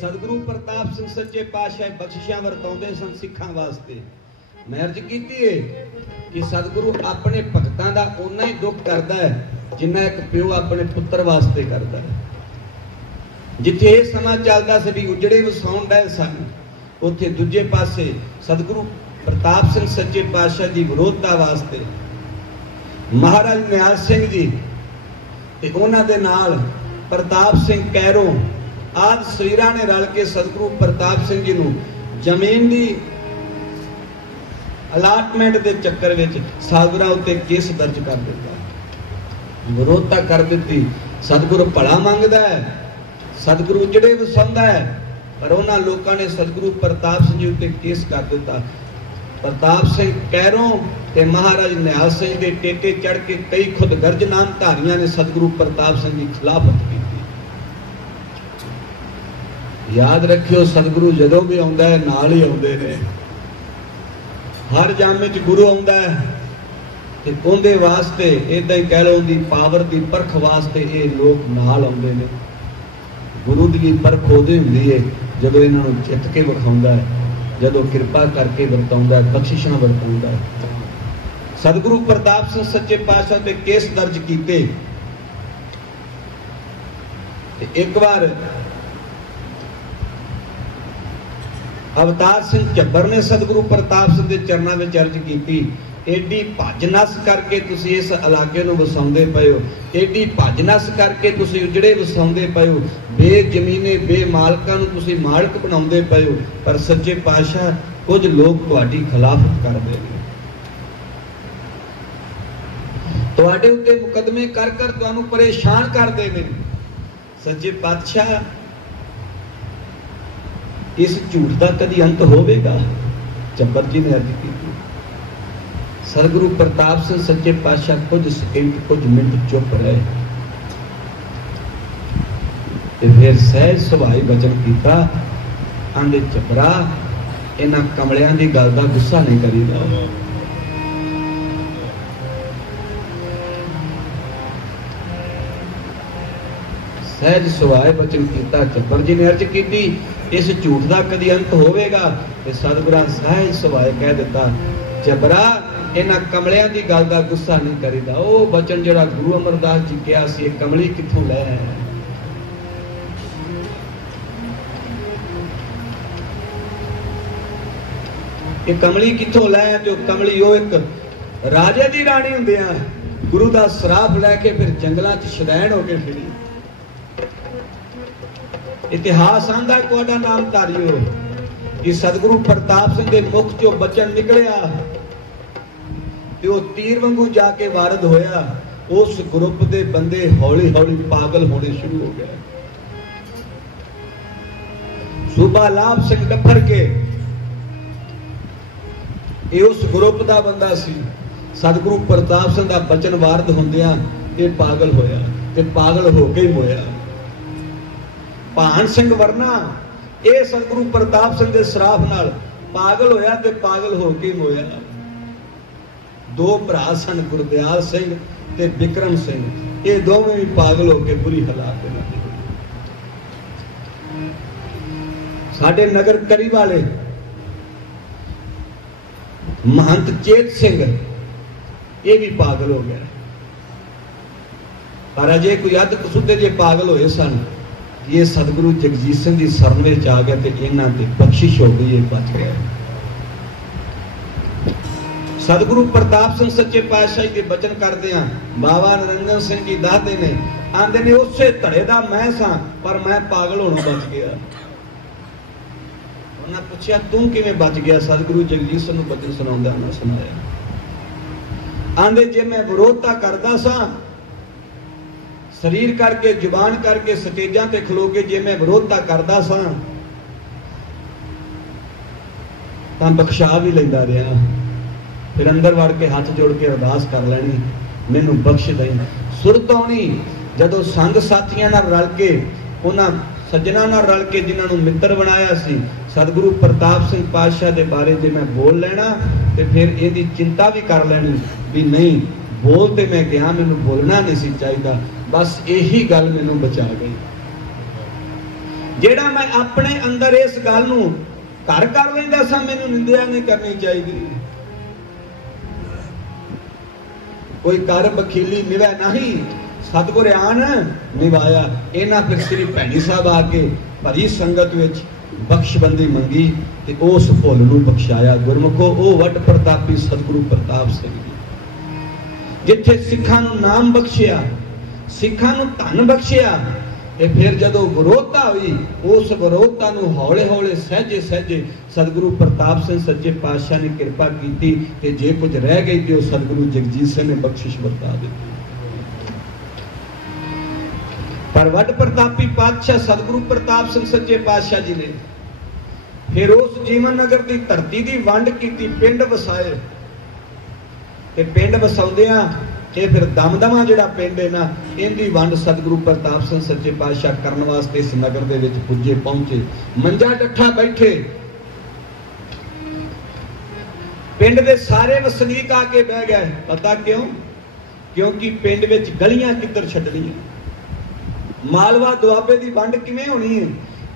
सतगुरु प्रताप सिंह सच्चे पातशाह बख्शिशां वरताउंदे सन सिखां वास्ते। मैं अर्ज कीती है कि सतगुरु अपने भगतां दा उन्ना ही दुख करदा है जिन्ना एक प्यो अपने पुत्र वास्ते करदा है। जिथे ये समा चलदा सी भी उजड़े वसाउण डे सन, उत्थे दूजे पासे सतगुरु प्रताप सिंह सच्चे पातशाह दी विरोधता वास्ते महाराज निहाल सिंह जी ते उन्हां दे नाल प्रताप सिंह कैरों आद सरीरा ने रल के सतगुरु प्रताप सिंह जी नूं जमीन दी अलाटमेंट के चक्कर विच साधुरा उत्ते केस दर्ज कर दिता, विरोधता कर दी। सतगुरु भला मंगदा है, सतगुरु उजड़े वसाउंदा है, पर उन्हां लोकां ने सतगुरु प्रताप सिंह जी उत्ते केस कर दिता। प्रताप सिंह कैरों ते महाराज निहाल सिंह दे टेटे चढ़ के कई खुद गर्ज नामधारियां ने सतगुरु प्रताप सिंह की खिलाफत की। याद रखियो सतगुरु जदों भी आउंदा है नाल ही आउंदे ने। हर जामे च गुरु आउंदा है ते उहदे वास्ते इदां ही कह लो उहदी पावर दी परख वास्ते ये लोग नाल आउंदे ने। गुरु दी परख उहदी हुंदी है जदों इन्हां नूं चित के विखाउंदा है, जदों किरपा करके वरताउंदा है, बख्शिशां वरताउंदा है। सतगुरु प्रताप सिंह सच्चे पातशाह ते केस दर्ज कीते एक बार अवतार सिंह झब्बर ने सतगुरु प्रताप सिंह के चरणों में अर्ज की, एडी भज नस करके तुसी इस इलाके नूं वसाउंदे पए हो, एडी भज नस करके तुसी उजड़े वसाउंदे पए हो, बेजमीने बेमालकां नूं तुसी मालक बनाउंदे पए हो, पर सच्चे पातशाह कुछ लोग तुहाडी खिलाफत करदे ने, तुहाडे उत्ते मुकदमे कर कर तुहानूं परेशान करदे ने। सच्चे पातशाह इस झूठ का कभी अंत होवेगा? झब्बर जी ने अर्ज की। सतगुरु प्रताप सिंह सच्चे पातशाह कुछ सेकंड कुछ मिनट चुप रहे, फिर सहज सुभाई वचन किया, आंदे झब्बरा इन्हां कमलियां दी गल दा गुस्सा नहीं करीदा। सहज सुभाए वचन किया। झब्बर जी ने अर्ज की, इस झूठ का कभी अंत होवेगा? ते सतगुरां सहज सुभाए कह दिता, झब्बरा इन्हां कमलियां दी गल दा गुस्सा नहीं करीदा। ओ वचन जिहड़ा गुरु अमरदास जी कहा सी, कमली कित्थों लै आया? ये कमली कित्थों लै आया? जो कमली ओ एक राजे दी रानी हुंदियां गुरु दा श्राप लैके फिर जंगलां च शदैन हो के फिरी। इतिहास आंदा तुहाडा नाम धारियो कि सतगुरु प्रताप सिंह के मुख चो बचन निकलिया ते ओ तीर वांगू जाके वारद होया। उस ग्रुप दे बंदे हौली हौली पागल होने शुरू हो गए। सूबा लाभ सिंह डफर के ये उस ग्रुप का बंदा सी। सतगुरु प्रताप सिंह का बचन वारद होंदियां ये पागल होया ते पागल हो के ही मोया। भान सिंह वरना ये सतगुरु प्रताप सिंह के श्राप नाल पागल होया ते पागल हो के मोया। दो भरा सन गुरदयाल सिंह ते बिक्रम सिंह, ये दोवें भी पागल होके बुरी हालात में लगे। साडे नगर करी वाले महंत चेत सिंह ये भी पागल हो गया। पर अजे कोई अध कसुदे जे पागल होए सन, ये सतगुरु जगजीत सिंह की शरण में आ गया तो इन्हां ते बख्शिश हो गई, ये बच गया। सतगुरु प्रताप सिंह सच्चे पातशाह के बचन करदे हां, बाबा निरंजन सिंह जी दसदे ने, आंदे ने उसे धड़े दा मैं सां पर मैं पागल होणों बच गया। उन्हां पुछया तू किवें बच गया? सतगुरु जगजीत सिंह नूं बचन सुणाउंदा उन्हां सुणाया। आंदे जे मैं विरोधता करदा सां शरीर करके जुबान करके स्टेजां ते खलो के, जे मैं विरोधता करदा सां तां बख्शा भी लैंदा रहा, फिर अंदर वड़ के हाथ जोड़ के अरदास कर लैनी, मैनू बख्श दई। सुरत आउणी जदों संग साथियां नाल रल के, उन्हां सज्जनां नाल रल के जिन्हां नूं मित्र बनाया सी, सतगुरु प्रताप सिंह पातशाह दे बारे जे मैं बोल लेना ते फिर इहदी चिंता भी कर लैनी भी नहीं बोल ते मैं गया, मैनू बोलना नहीं सी चाहिदा। बस यही गल मैनू बचा गई। जेड़ा मैं अपने अंदर इस गल नूं घर कर लैंदा सा, मैनू निंदिया नहीं करनी चाहिए। कोई कर बखीली निवै नहीं, सतगुर आन निभाया। इन्हां फिर श्री भैणी साहब आके भरी संगत विच बख्शबंदी मंगी ते उस भुल नूं बख्शाया। गुरमुखो ओ वट प्रतापी सतगुरु प्रताप सिंह जी, जिथे सिखां नूं नाम बख्शिया, सिखां नूं धन बख्शिया, ते फिर जदों विरोधता हुई, उस विरोधता नूं हौले हौले सहजे सहजे सतगुरु प्रताप सिंह सच्चे पातशाह ने कृपा की, ते जे कुछ रह गई तो सतगुरु जगजीत सिंह ने बख्शिश बता दी। पर वड प्रतापी पातशाह सतगुरु प्रताप सिंह सच्चे पातशाह जी ने फिर उस जीवन नगर की धरती की वंड की, पिंड वसाए, ते पिंड वसाउंदियां ये फिर दमदमा जिहड़ा पिंड है ना, इनकी वंड सतगुरु प्रताप सिंह सच्चे पातशाह करने वास्ते इस नगर दे विच पुजे पहुंचे। मंजा डठा बैठे, पिंड दे सारे वसनीक आके बह गए। पता क्यों? क्योंकि पिंड विच गलियां किधर छड्डणीआं, मालवा दुआबे की वंड किवें होनी है,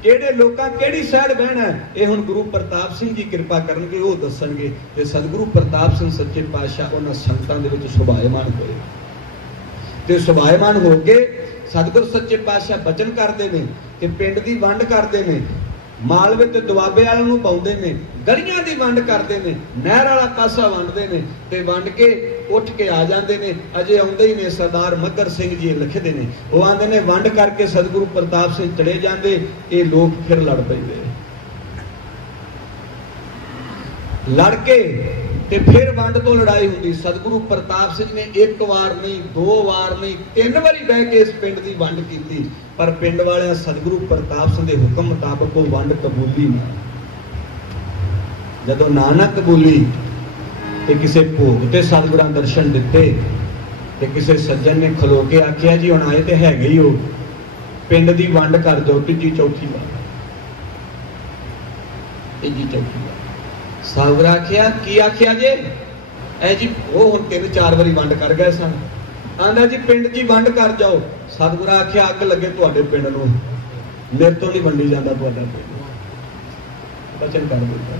किहड़े लोकां किहड़ी साइड बहना, ये हुण गुरु प्रताप सिंह जी कृपा करनगे, वो दसणगे। ते सतगुरु प्रताप सिंह सच्चे पातशाह उन्हां संगतां दे विच सुभाएमान होए, ते सुभाएमान हो के सतगुरु सच्चे पातशाह बचन करते हैं कि पिंड की वंड करते हैं, मालवे ते दुआबे वाले नूं पाउंदे ने, गलियां दी वंड करते हैं, नहर वाला पासा वंडते हैं ते वंड के उठ के आ जाते हैं। अजे आउंदे ही ने सरदार मगर सिंह जी लिखते हैं, वो आंदे ने वंड करके सतगुरु प्रताप सिंह चले जाते, ये लोग फिर लड़ पैंदे, लड़के ते फिर वंड तो लड़ाई होंदी। सतगुरु प्रताप सिंह ने एक बार नहीं, दो बार नहीं, 3 बारी बह के इस पिंड की वंड की, पर पिंड वाले सतगुरु प्रताप सिंह के हुक्म मुताबक वो वंड कबूली नहीं। जदों ना कबूली ते किसी भोग ते सतगुरां दर्शन दिते ते किसी सज्जन ने खलो के आख्या जी हुण आए ते हैगे ही हो, पिंड की वंड कर दो, तीजी चौथी बार, तीजी चौथी बार। सतगुर आख्या की आख्या जे ऐ जी, वो हुण 3-4 बारी वंड कर गए सन, आंदा जी पिंड की वंड कर जाओ। सतगुर आख्या अग लगे तुहाडे पिंड नूं, मेरे तो नहीं वंडी जांदा तुहाडा पिंड, बचन कर दिता।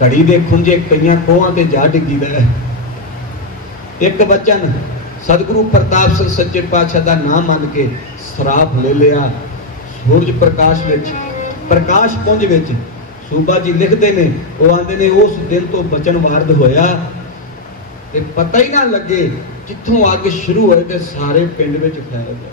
घड़ी दे खुंजे कईयां कोहां ते जा डिग्गीदा है। एक बचन सतगुरु प्रताप सिंह सच्चे पातशाह दा नाम मन के सराफ ले लिया। सूरज प्रकाश विच, प्रकाश पुंज विच सूबा जी लिखते ने, वो आंदे ने उस दिन तो बचन वारद होया ते पता ही ना लगे जिथों अग शुरू होए ते सारे पिंड विच फैल गया।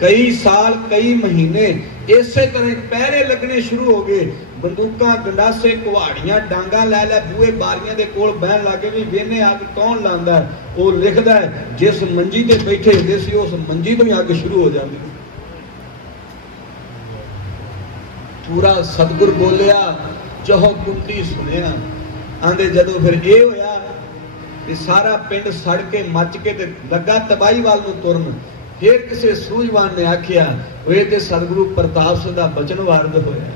कई साल कई महीने इसे तरह पहरे लगने शुरू हो गए। बंदूकां गंडासे कुहाड़ियां डांगा लै लै बूहे बारियां दे कोल बहन लागे भी वेने अग कौन लांदा है। वो लिखदा है जिस मंजी ते बैठे हुंदे सी उस मंजी तो ही अग शुरू हो जाती। पूरा सतगुर बोलिया चहो कुंडी सुनिया। आंदे जदों फिर ये होया कि सारा पिंड सड़ के मच के ते लगा तबाही वाल नूं तुरन, फिर किसी सूझवान ने आखिया ये ते सतगुरु प्रताप सिंह दा बचन वारद होया।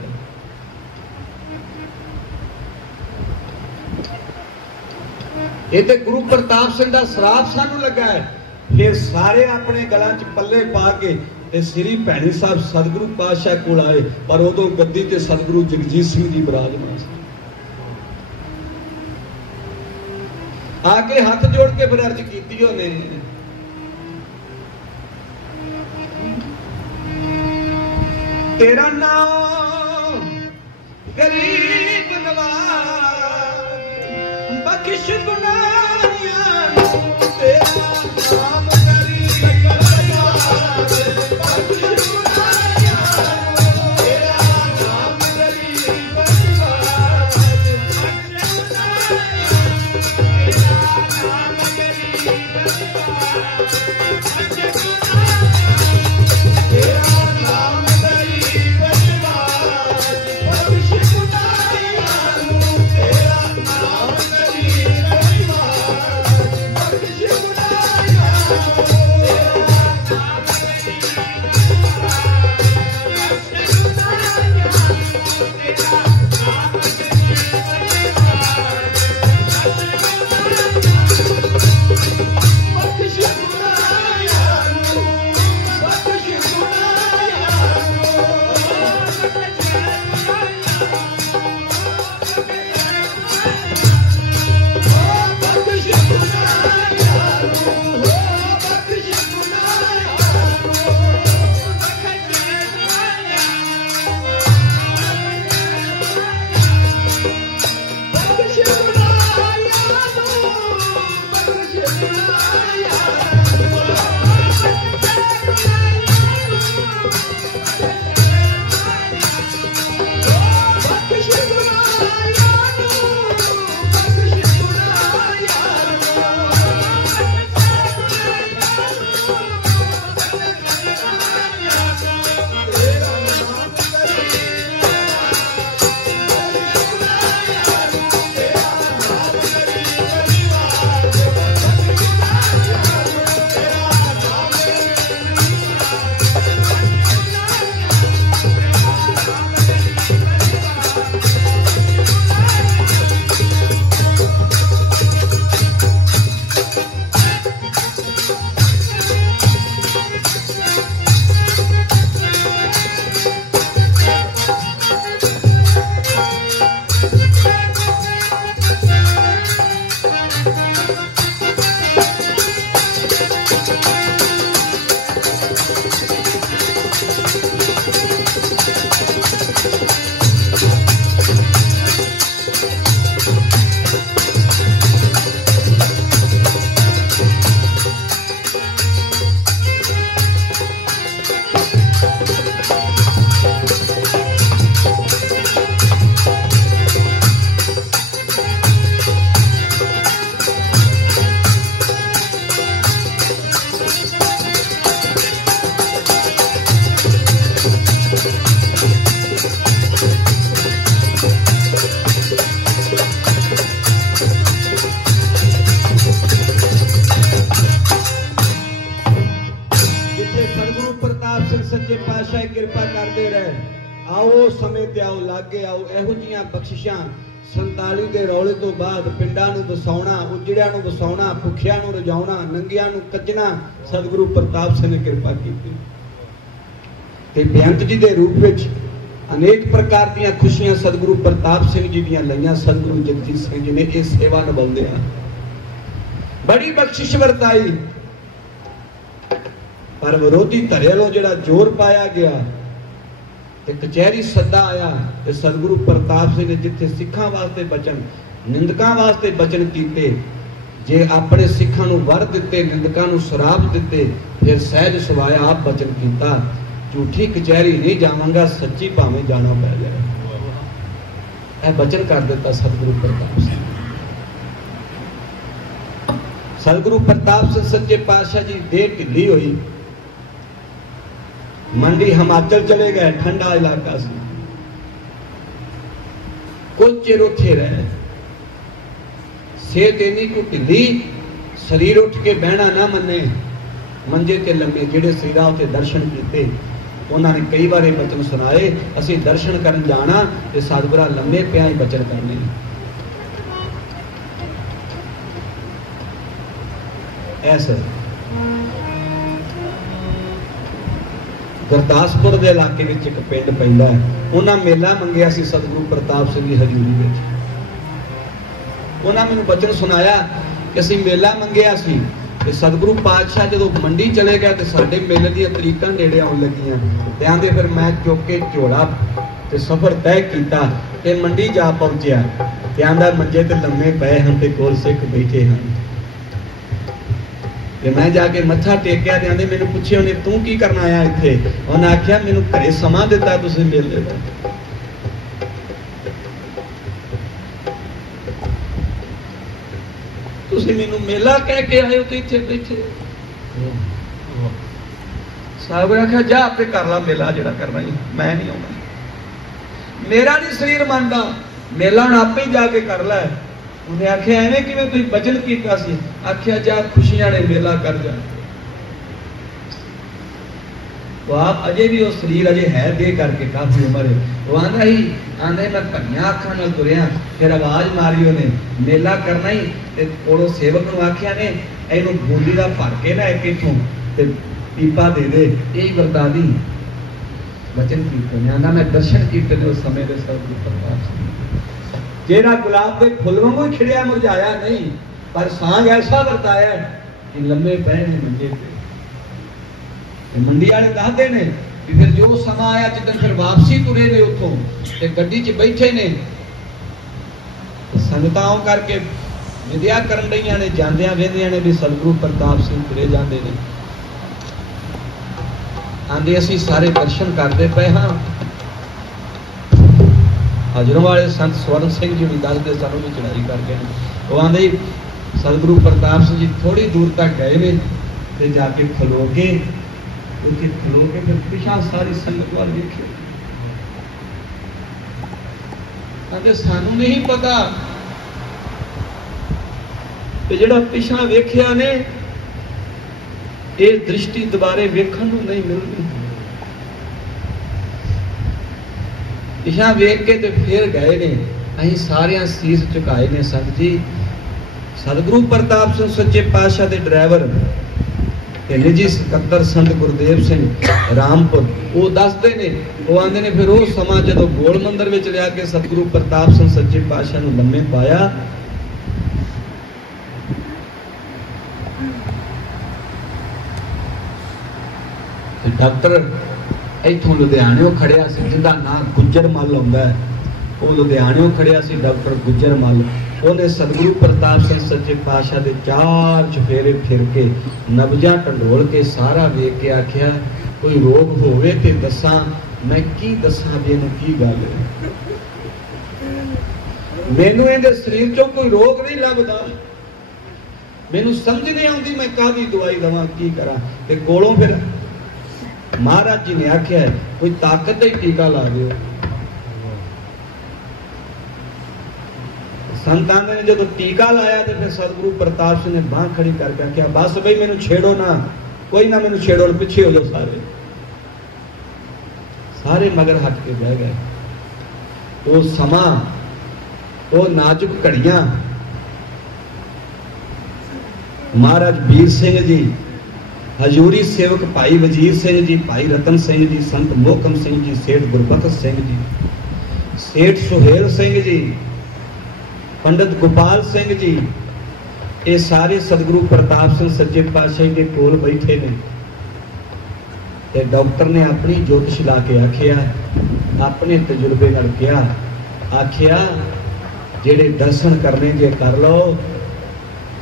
ये ते गुरु प्रताप सिंह दा श्राप सानू लगा है। फिर सारे अपने गलां च पल्ले पा के ते श्री भैणी साहब सतगुरु पातशाह कोल आए, पर उदों गद्दी ते सतगुरु जगजीत सिंह जी विराजमान सी। आके हाथ जोड़ के फिर अर्ज कीती उन्हें, तेरा नाम गरीब नवाज बख्श गुनाहियां, तेरा नाम गरीब नवाज बख्श गुनाहियां, तेरा नाम गरीब नवाज बख्श गुनाहियां, तेरा नाम गरीब नवाज बख्श गुनाहियां, तेरा नाम गरीब नवाज बख्श गुनाहियां। आओ समय ते आओ लागे आओ। ਇਹੋ ਜਿਹੀਆਂ ਬਖਸ਼ਿਸ਼ਾਂ 47 ਦੇ ਰੌਲੇ ਤੋਂ ਬਾਅਦ ਪਿੰਡਾਂ ਨੂੰ ਵਸਾਉਣਾ, ਉਜੜਿਆਂ ਨੂੰ ਵਸਾਉਣਾ, ਭੁੱਖਿਆਂ ਨੂੰ ਰਜਾਉਣਾ, ਨੰਗਿਆਂ ਨੂੰ ਕੱਜਣਾ ਸਤਿਗੁਰੂ ਪ੍ਰਤਾਪ ਸਿੰਘ ਨੇ ਕਿਰਪਾ ਕੀਤੀ। ਤੇ ਬੇਅੰਤ ਜੀ ਦੇ ਰੂਪ ਵਿੱਚ अनेक प्रकार ਦੀਆਂ खुशियां सतगुरु प्रताप सिंह जी ਦੀਆਂ ਲਈਆਂ। सतगुरु जगजीत सिंह जी ने ਇਹ सेवा ਨਿਭਾਉਂਦੇ ਆ बड़ी बख्शिश वरताई। पर विरोधी धड़े वालों जिहड़ा जोर पाया गया ते कचहरी सद्दा आया ते सतगुरु प्रताप सिंह ने जिथे सिखां वास्ते बचन, निंदकां वास्ते बचन कीते, जे अपने सिखां नूं वर दिते, निंदकां नूं शराप दिते, फिर सहज सवाया आप बचन कीता, झूठी कचहरी नहीं जावांगा, सच्ची भावें जाना पै जाए। यह बचन कर दिता सतगुरु प्रताप सिंह। सतगुरु प्रताप सिंह सच्चे पातशाह जी देह ढिली हुई, मंडी हिमाचल चले गए, ठंडा इलाका से कुछ चिर उठे रहे। सेहत इन्नी को ढिली, शरीर उठ के बहना ना मने, मंजे ते लंबे जेड़े सीरा उते दर्शन किए उन्होंने कई बार बचन सुनाए, असी दर्शन करन जाना ते सतगुरा लंबे पिया ही बचन करने। ऐसे गुरदासपुर के इलाके में एक पिंड पैंदा है, उन्हें मेला मंगया सी सतगुरु प्रताप सिंह की हजूरी में। उन्हें मैनूं बचन सुनाया कि असीं मेला मंगया सी ते सतगुरु पातशाह जो मंडी चले गए तो साडे मेले दी तरीकां नेड़े आउण लगियां ते आंदे फिर मैं चुक के झोला ते सफर तय किया ते मंडी जा पहुंचया ते आंदा मंजे ते लम्मे पए हन ते कोल सिख बैठे हन ते मैं जाके मत्था टेकिया ते आंदे मैनूं पुछे उन्हें तू की करना आया इत्थे? उन्हें आख्या मैनूं घरे समा दिता तुसीं मेले दा। तुसीं मैनूं मेला कह के आए हो तो इत्थे बैठे। साहब ने आख्या जा आपे कर ला मेला जिहड़ा करना ही, मैं नहीं आउणा, मेरा नहीं शरीर मनदा, मेला हुण आपे ही जाके कर लै। उन्हें आख्या एवें किवें तुसीं बचन कीता सी? आख्या जा खुशियां ने मेला कर जा। तो आप अजे भी वो शरीर अजे है दे करके काफी उम्र है। वो आंदा ही मैं भरिया अखां नाल तुरिया, फिर आवाज मारी उन्हें मेला करना ही ते कोलों सेवक नूं आख्या ने इहनूं बूंदी दा भर के ना एक इत्थों ते पीपा दे दे, यही वरता दी। बचन कीते ने आंदा मैं दर्शन कीते ने उस समय दे सतगुरु प्रताप सिंह जेड़ा गुलाब के फुल वांगू खिड़िया मुरझाया नहीं, पर सांग ऐसा वरताया कि लम्बे पै ने मंजे पे। मंडी वाले दसदे ने कि फिर जो समा आया जिदन फिर वापसी तुरे ने उतों ते गड्डी च बैठे ने, संगतां करके विद्या करन लईआं ने, जांदियां वेंदियां ने भी सतगुरु प्रताप सिंह तुरे जांदे ने। आंदे असीं सारे दर्शन करते पे हाँ। हजरों वाले संत स्वर्ण सिंह जी भी दसदे सानूं भी चढ़ाई कर गए। वो आंदे सतगुरु प्रताप सिंह जी थोड़ी दूर तक गए ने ते जाके खलो के फिर पिछा सारी संगत वाल देखे। आंदे सानूं नहीं पता कि जिहड़ा पिछा वेखिया ने ये दृष्टि दोबारे वेखण नूं नहीं मिलदी। पिछा वेख के ते फिर गए ने, असीं सारियां सीस झुकाए ने। संत जी सतगुरु प्रताप सिंह सच्चे पातशाह दे ड्राइवर ते निजी सकत्तर संत गुरदेव सिंह रामपुर वो दसदे ने, वो आंदे ने फिर वो समा जदों गोल मंदिर विच लिया के सतगुरु प्रताप सिंह सच्चे पातशाह नूं लम्मे पाया, डॉक्टर इत्थों लुधियाणियों खड़िया सी जिंदा नाम गुज्जर मल आउंदा है, वो लुधियाणियों खड़िया सी डॉक्टर गुज्जर मल। उन्हें सतगुरु प्रताप सिंह सच्चे पातशाह दे चार चफेरे फिर के नबजा टंडोल के सारा वेख के आख्या कोई रोग होवे ते दसा, मैं की दसा भी इहनूं की गल है, मैनूं इहदे शरीर चों कोई रोग नहीं लगदा, मैनूं समझ नहीं आउंदी मैं काहदी दवाई दवां की करा। ते कोलों फिर महाराज जी ने आख्या कोई ताकत का ही टीका ला दो। संतान ने जो टीका लाया तो फिर सतगुरु प्रताप सिंह ने बांह खड़ी करके आख्या बस भाई मैनू छेड़ो ना, कोई ना मैनू छेड़ो, पीछे हो जाओ सारे मगर हट के बह गए। वो समा, वो नाजुक घड़ियां महाराज वीर सिंह जी, हजूरी सेवक भाई वजीर सिंह जी, भाई रतन सिंह जी, संत मोहकम सिंह जी, सेठ गुरबख्श सिंह जी, सेठ सुहेल सिंह जी, पंडित गोपाल सिंह जी, ये सारे सतगुरु प्रताप सिंह सच्चे पातशाह के कोल बैठे ने। ते डॉक्टर ने अपनी ज्योतिष ला के आखिया, अपने तजुर्बे नाल कहा, आखिया जेड़े दर्शन करने जे कर लो,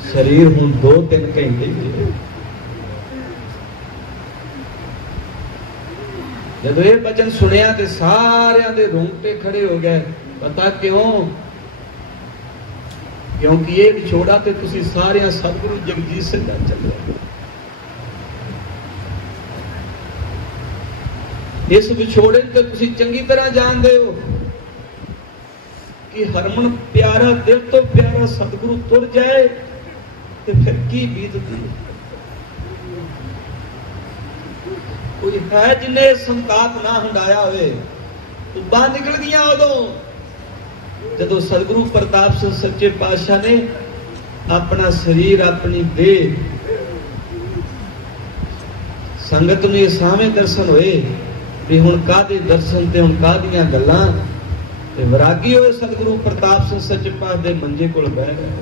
शरीर हुण 2-3 घंटे। जब ये वचन सुनिया तो सारियां दे रोंगटे खड़े हो गए। पता क्यों? क्योंकि ये विछोड़ा तो तुसी सारियां सतगुरु जगजीत सिंह दा चलिया। इस विछोड़े तो तुसी चंगी तरह जानते हो कि हरमन प्यारा, दिल तो प्यारा सतगुरु तुर जाए तो फिर की बीतती। कोई है जिन्हें संताप ना हंडाया हुए, उबां निकल गया उदों जदों सतगुरु प्रताप सिंह सच्चे पातशाह ने अपना शरीर, अपनी देह संगत में सावें दर्शन होए भी हुण कादे दर्शन ते हुण कादियां गल्लां। ते वैरागी होए सतगुरु प्रताप सिंह सच्चे पातशाह दे मंजे कोल बह गए।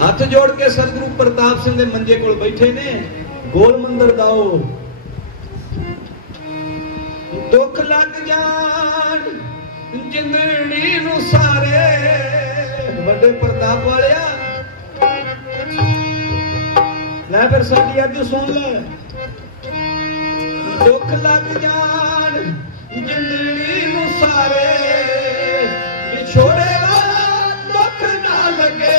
हाथ जोड़ के सतगुरु प्रताप सिंह दे मंजे कोल बैठे ने। गोल मंदिर दाओ दुख लग जान जिंदड़ी नू सारे, बड़े प्रताप वालिया ले फिर साडी अज सुन ले। दुख लग जान जिंदड़ी नू सारे, विछोड़े वाला दुख ना लगे।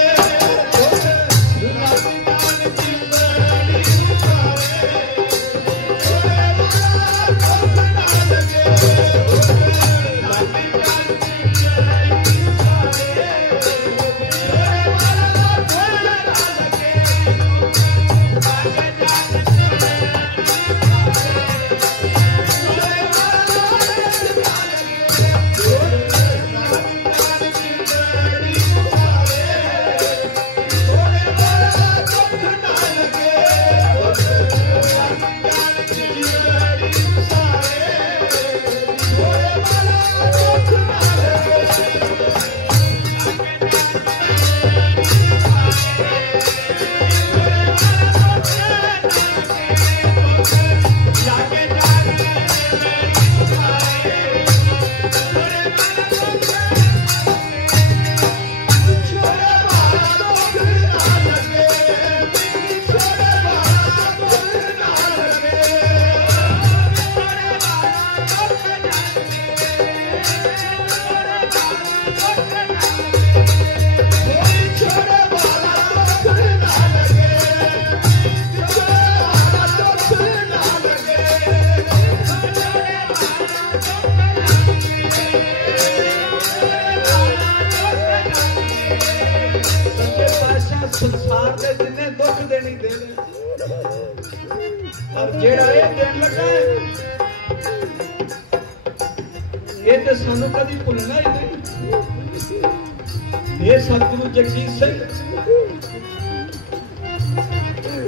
संसार के जिन्हें दुख देनी दे दे, और जेड़ा ये देन लगा है ये तो सानू कभी भुलना ही नहीं। ये सतगुरु जगजीत सिंह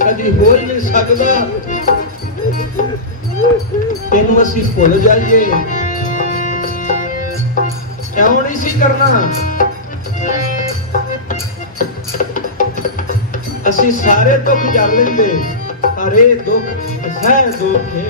कभी हो ही नहीं सकता। तेनू असी भुल जाइए क्यों नहीं सी करना? असी सारे दुख जर लेंदे, पर ये दुख है दुख है।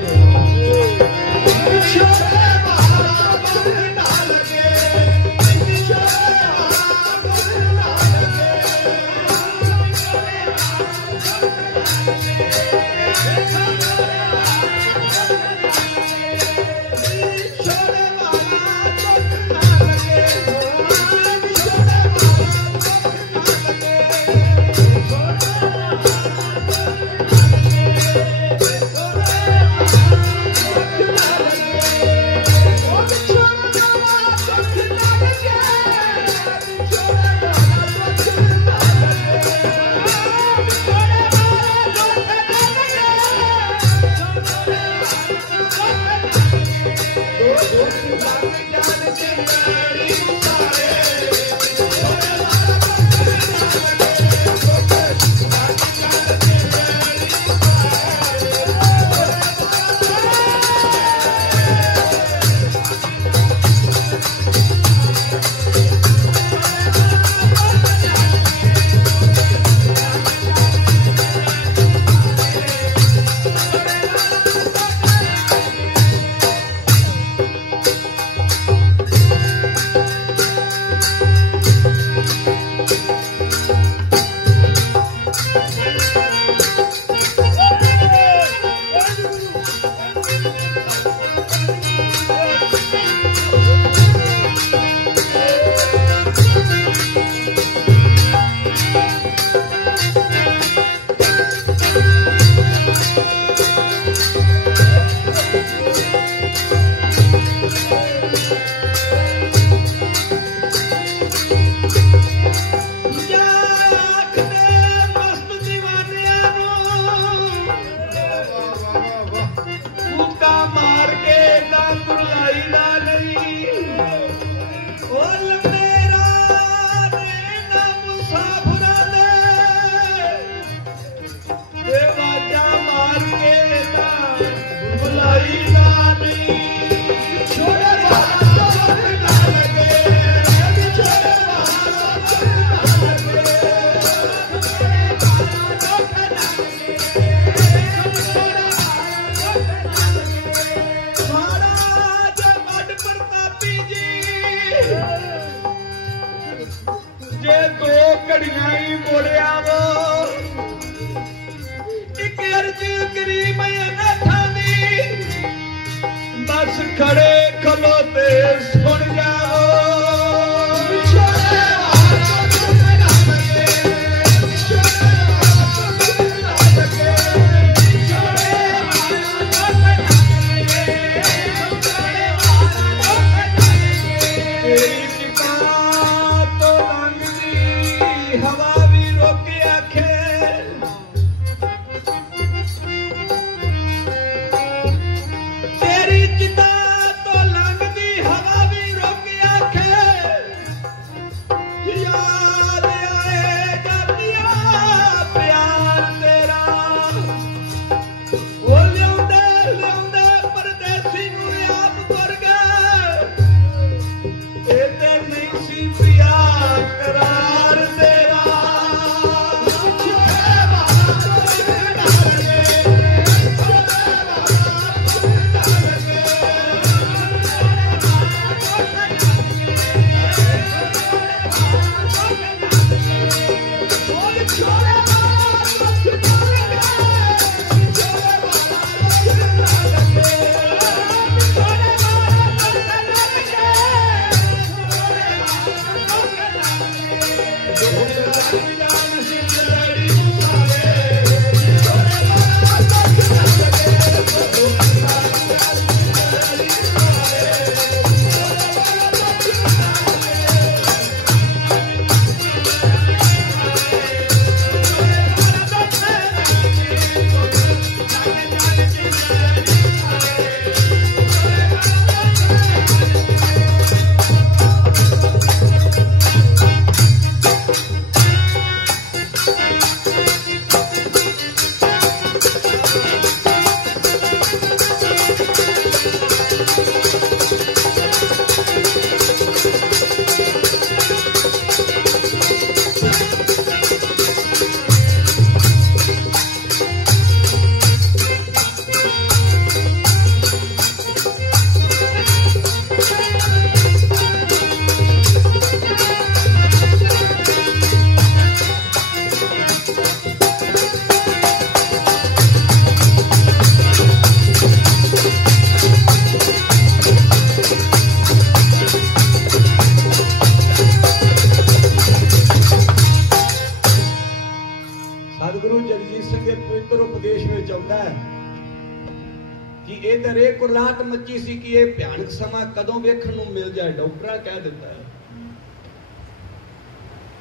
कुरलाहट मची सी कि यह भयानक समा कदों वेखण नूं मिल जाए डॉक्टर कह दिता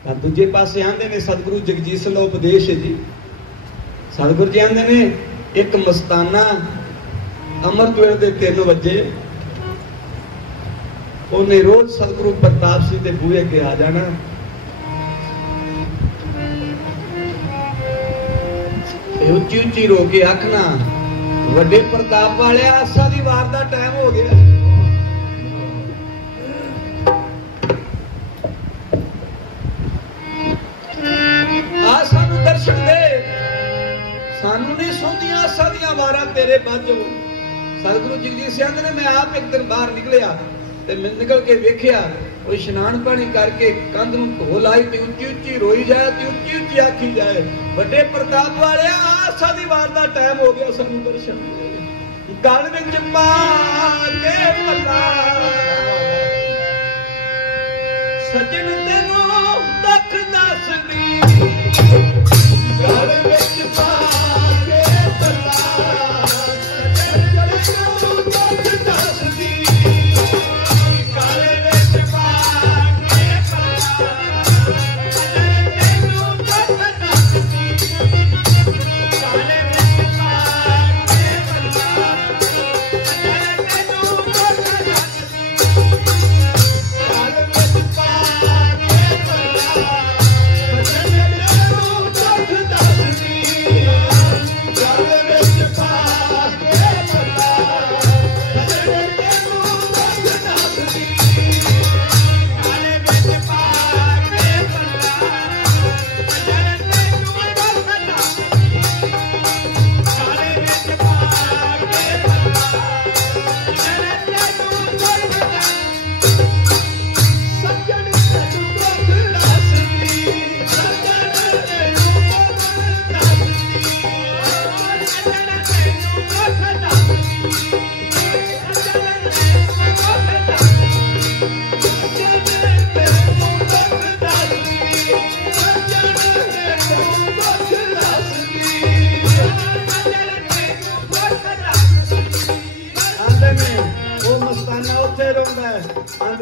है। दूजे पासे आंदे ने सतगुरु जगजीत ਸਿੰਘ उपदेश है जी। सतगुरु जी आंदे ने एक मस्ताना अमृत वेले दे 3 बजे उन्हें रोज सतगुरु प्रताप सिंह के बूहे के आ जाना, उच्ची उच्ची रो के आखना वड्डे प्रताप वाले आसा दी वार दा टाइम हो गया। आ सानू दर्शन दे, सानू नहीं सुनदियां आसा दियां वारां तेरे बाजो। सतगुरु जगजीत सिंह ने मैं आप एक दिन बाहर निकलिया ते मैं निकल के वेखिया वो इशनान पानी करके कंध नूं धो लाई ते उच्ची उच्ची रोई जाए ते उच्ची उच्ची आखी जाए वड्डे प्रताप वाले आसा दी वार दा टाइम हो गया। सानू दर्शन गल विच पा के पल्ला सजन तेनू दुख दसदी, गल विच पा के पल्ला सजन तेनू दुख दसदी,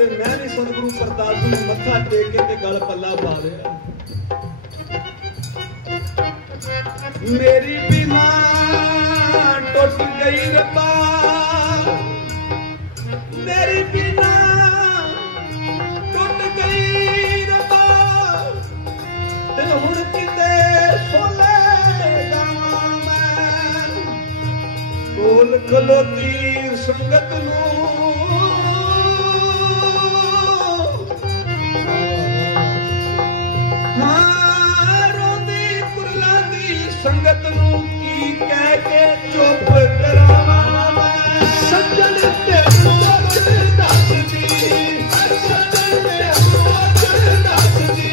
दे मैं भी सतगुरु प्रताप सिंह मत्था टेक के ते गल पल्ला पा लिया। मेरी बिना टुट गई रब्बा, मेरी बिना टुट गई रब्बा, ते हुण किते सोले जावां मैं, कोल खलोती संगत नूं संगत नूं की कह के चुप करावां मैं, सज्जन ते मोच दस दी, सज्जन ते मोच दस दी,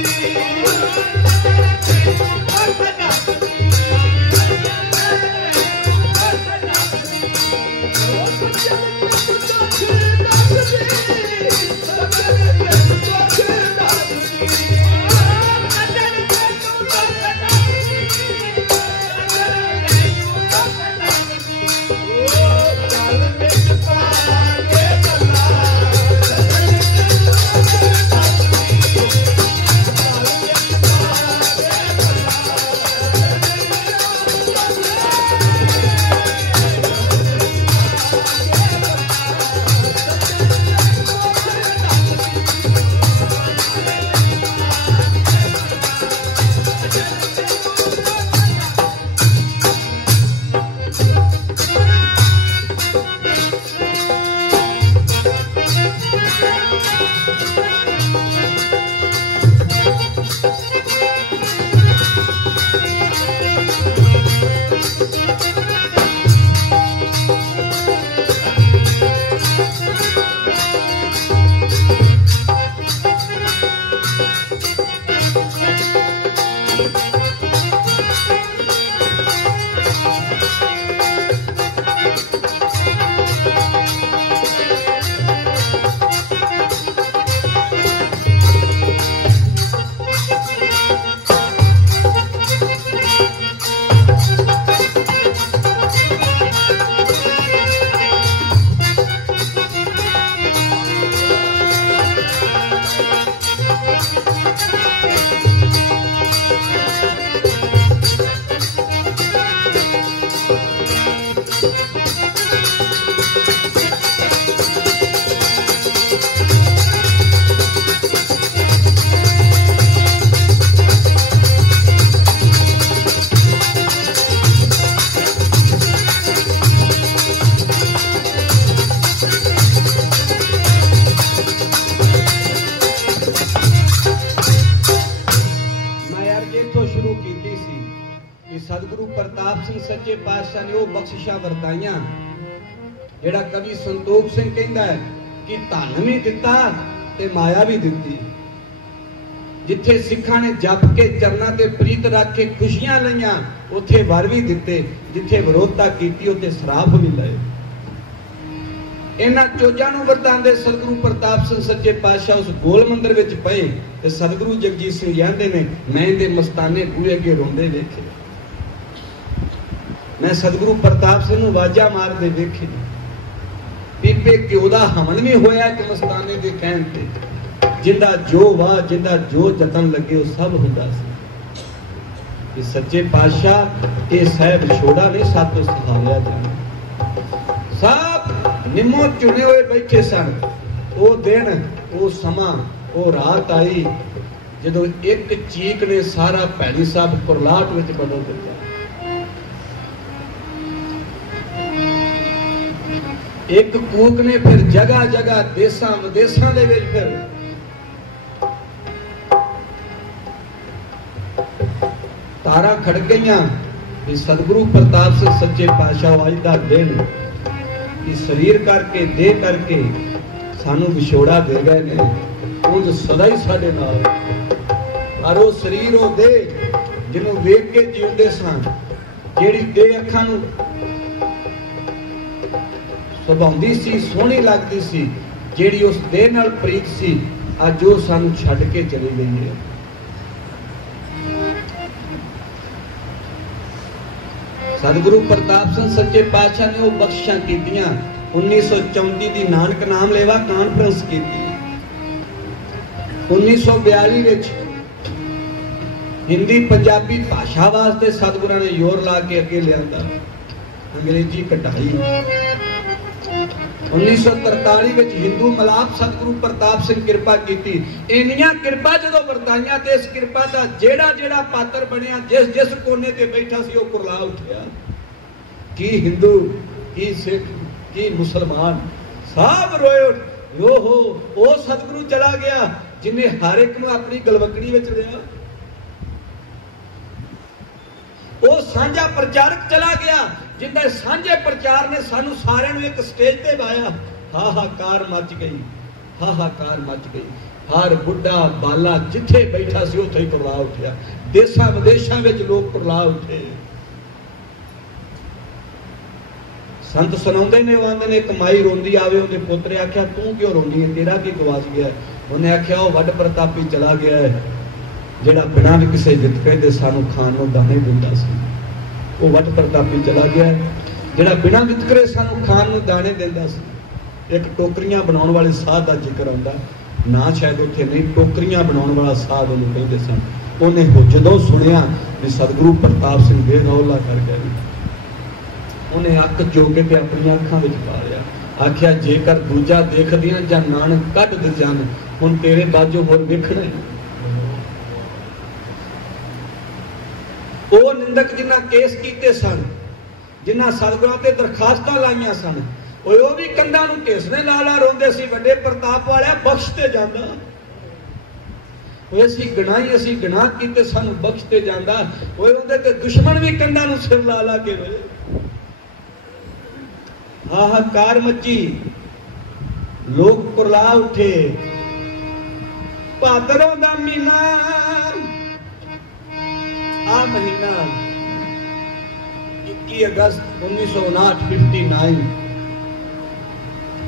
सतगुरु प्रताप सिंह सच्चे पातशाह ने वो बख्शिशां वरताइयां जेड़ा कवि संतोख सिंह कहंदा है कि धन भी दिता ते माया भी दिती। जिथे सिखां ने जप के चरना ते प्रीत रख के खुशियां लईयां उथे वर भी दिते, जिथे विरोधता कीती उथे श्राप भी लए। इन्हां चोजां नूं वरतांदे सतगुरु प्रताप सिंह सच्चे पातशाह उस गोल मंदिर विच पए ते सतगुरु जगजीत सिंह कहंदे ने मैं इहदे मस्ताने बूहे अगे रोंदे वेखे, मैं सतगुरु प्रताप सिंह नूं वाजा मारदे वेखे। पीपे घ्यो दा हमन भी होया कि मस्ताने दे कहण ते, जिंदा जो वाह जिंदा जो जतन लगे वो सब हुंदा सी। कि सच्चे पातशाह ये साहिब छोड़ा नहीं सातों सहारिया जाना, सब निम्मो चुने हुए बैठे सन। वो दिन वो समा वो रात आई जदों एक चीक ने सारा भैणी साहब कुरलाट विच बदल दिता। एक कूक ने फिर जगह जगह देसां विदेसां दे विच फिर तारा खड़ गईयां कि सतगुरु प्रताप सिंह सच्चे पातशाह अज दा दिन कि शरीर करके दे करके सानू विछोड़ा दे गए ने, उंज सदा ही साडे नाल। और वो शरीर वो दे जिन्हों वेख के जींदे सन, जेड़ी दे अखां नूं सुभाउंदी सी, सोहनी लगदी सी, जेड़ी उस दे नाल प्रीत सी, अज वो सानू छड्ड के चली गई है। सतगुरु प्रताप सिंह सच्चे पातशाह ने वो बख्शिशां कीतियां। 1934 दी नानक नाम लेवा कॉन्फ्रेंस की 1942 ਵਿੱਚ हिंदी पंजाबी भाषा वास्ते सतगुरां ने जोर ला के अगे लिया, अंग्रेजी कटाई। 1943 ਵਿੱਚ हिंदू मलाप सतगुरु प्रताप सिंह कृपा की। इन्नियां कृपा जो वरताइयां ते इस कृपा का जेड़ा जेड़ा पात्र बनया, जिस जिस कोने ते बैठा सी वो कुरला उठिया। की हिंदू, की सिख, की मुसलमान, सब रोए। हो वो सतगुरु चला गया जिन्हें हर एक नूं अपनी गलवकड़ी विच लिया। वो सांझा प्रचारक चला गया जिन्हें सांझे प्रचार ने सानू सारे नूं एक स्टेज ते पाया। हाहाकार मच गई, हाहाकार मच गई। हर बुढ़ा बाला जिथे बैठा सी उत्थे ही कुरला उठिया। देशां विदेशां विच लोग कुरला उठे। संत सुनाउंदे ने, आंदे ने कमाई रोंदी आवे, उहदे पोतरे आख्या तू क्यों रोंदी है, तेरा की गवाच गया? उन्हें आख्या वो वड प्रतापी चला गया है ਜਿਹੜਾ बिना भी किसी जितके दे सानू खाण नूं दाने दिंदा सी। वो वट प्रतापी चला गया ਜਿਹੜਾ बिना वितकरे सानू खाण नूं दाने दिंदा सी। एक टोकरियां बनाउण वाले साध दा जिक्र आउंदा, ना शायद उत्थे नहीं, टोकरियां बनाउण वाला साध उहनूं कहंदे सन। उहने जदों सुनिया भी सतगुरु प्रताप सिंह बेरौला कर गए, उहने अक चोके ते अपनी अखां विच पा लिया। आख्या जेकर दूजा देखदियां जां नानक कढ दे जन, हुण तेरे बाजों होर वेखणा है। वो निंदक जिन्ना केस कीते सन, जिन्ना सतगुरां ते दरखास्तां लाइयां सन, वो भी कंधां नूं घिसने ला ला रोंदे सी, वड्डे प्रताप वालिया बख्शते जांदा। वो असीं गुनाही, असीं गुनाह कीते सानू बख्शते जांदा। वो उहदे ते दुश्मन भी कंधां नूं सिर ला ला के रोए। हाहाकार मची, लोग कुरला उठे। भादरों दा महीना, आ महीना 21 अगस्त 1959,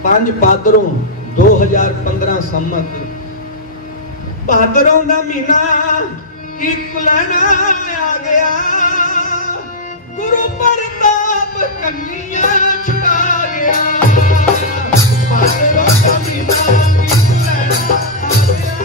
5 भादरों 2015 संमत। भादरों दा महीना एक लैना आ गया, गुरु प्रताप कन्निया छुड़ा गया। भादरों दा महीना एक लैना आ गया।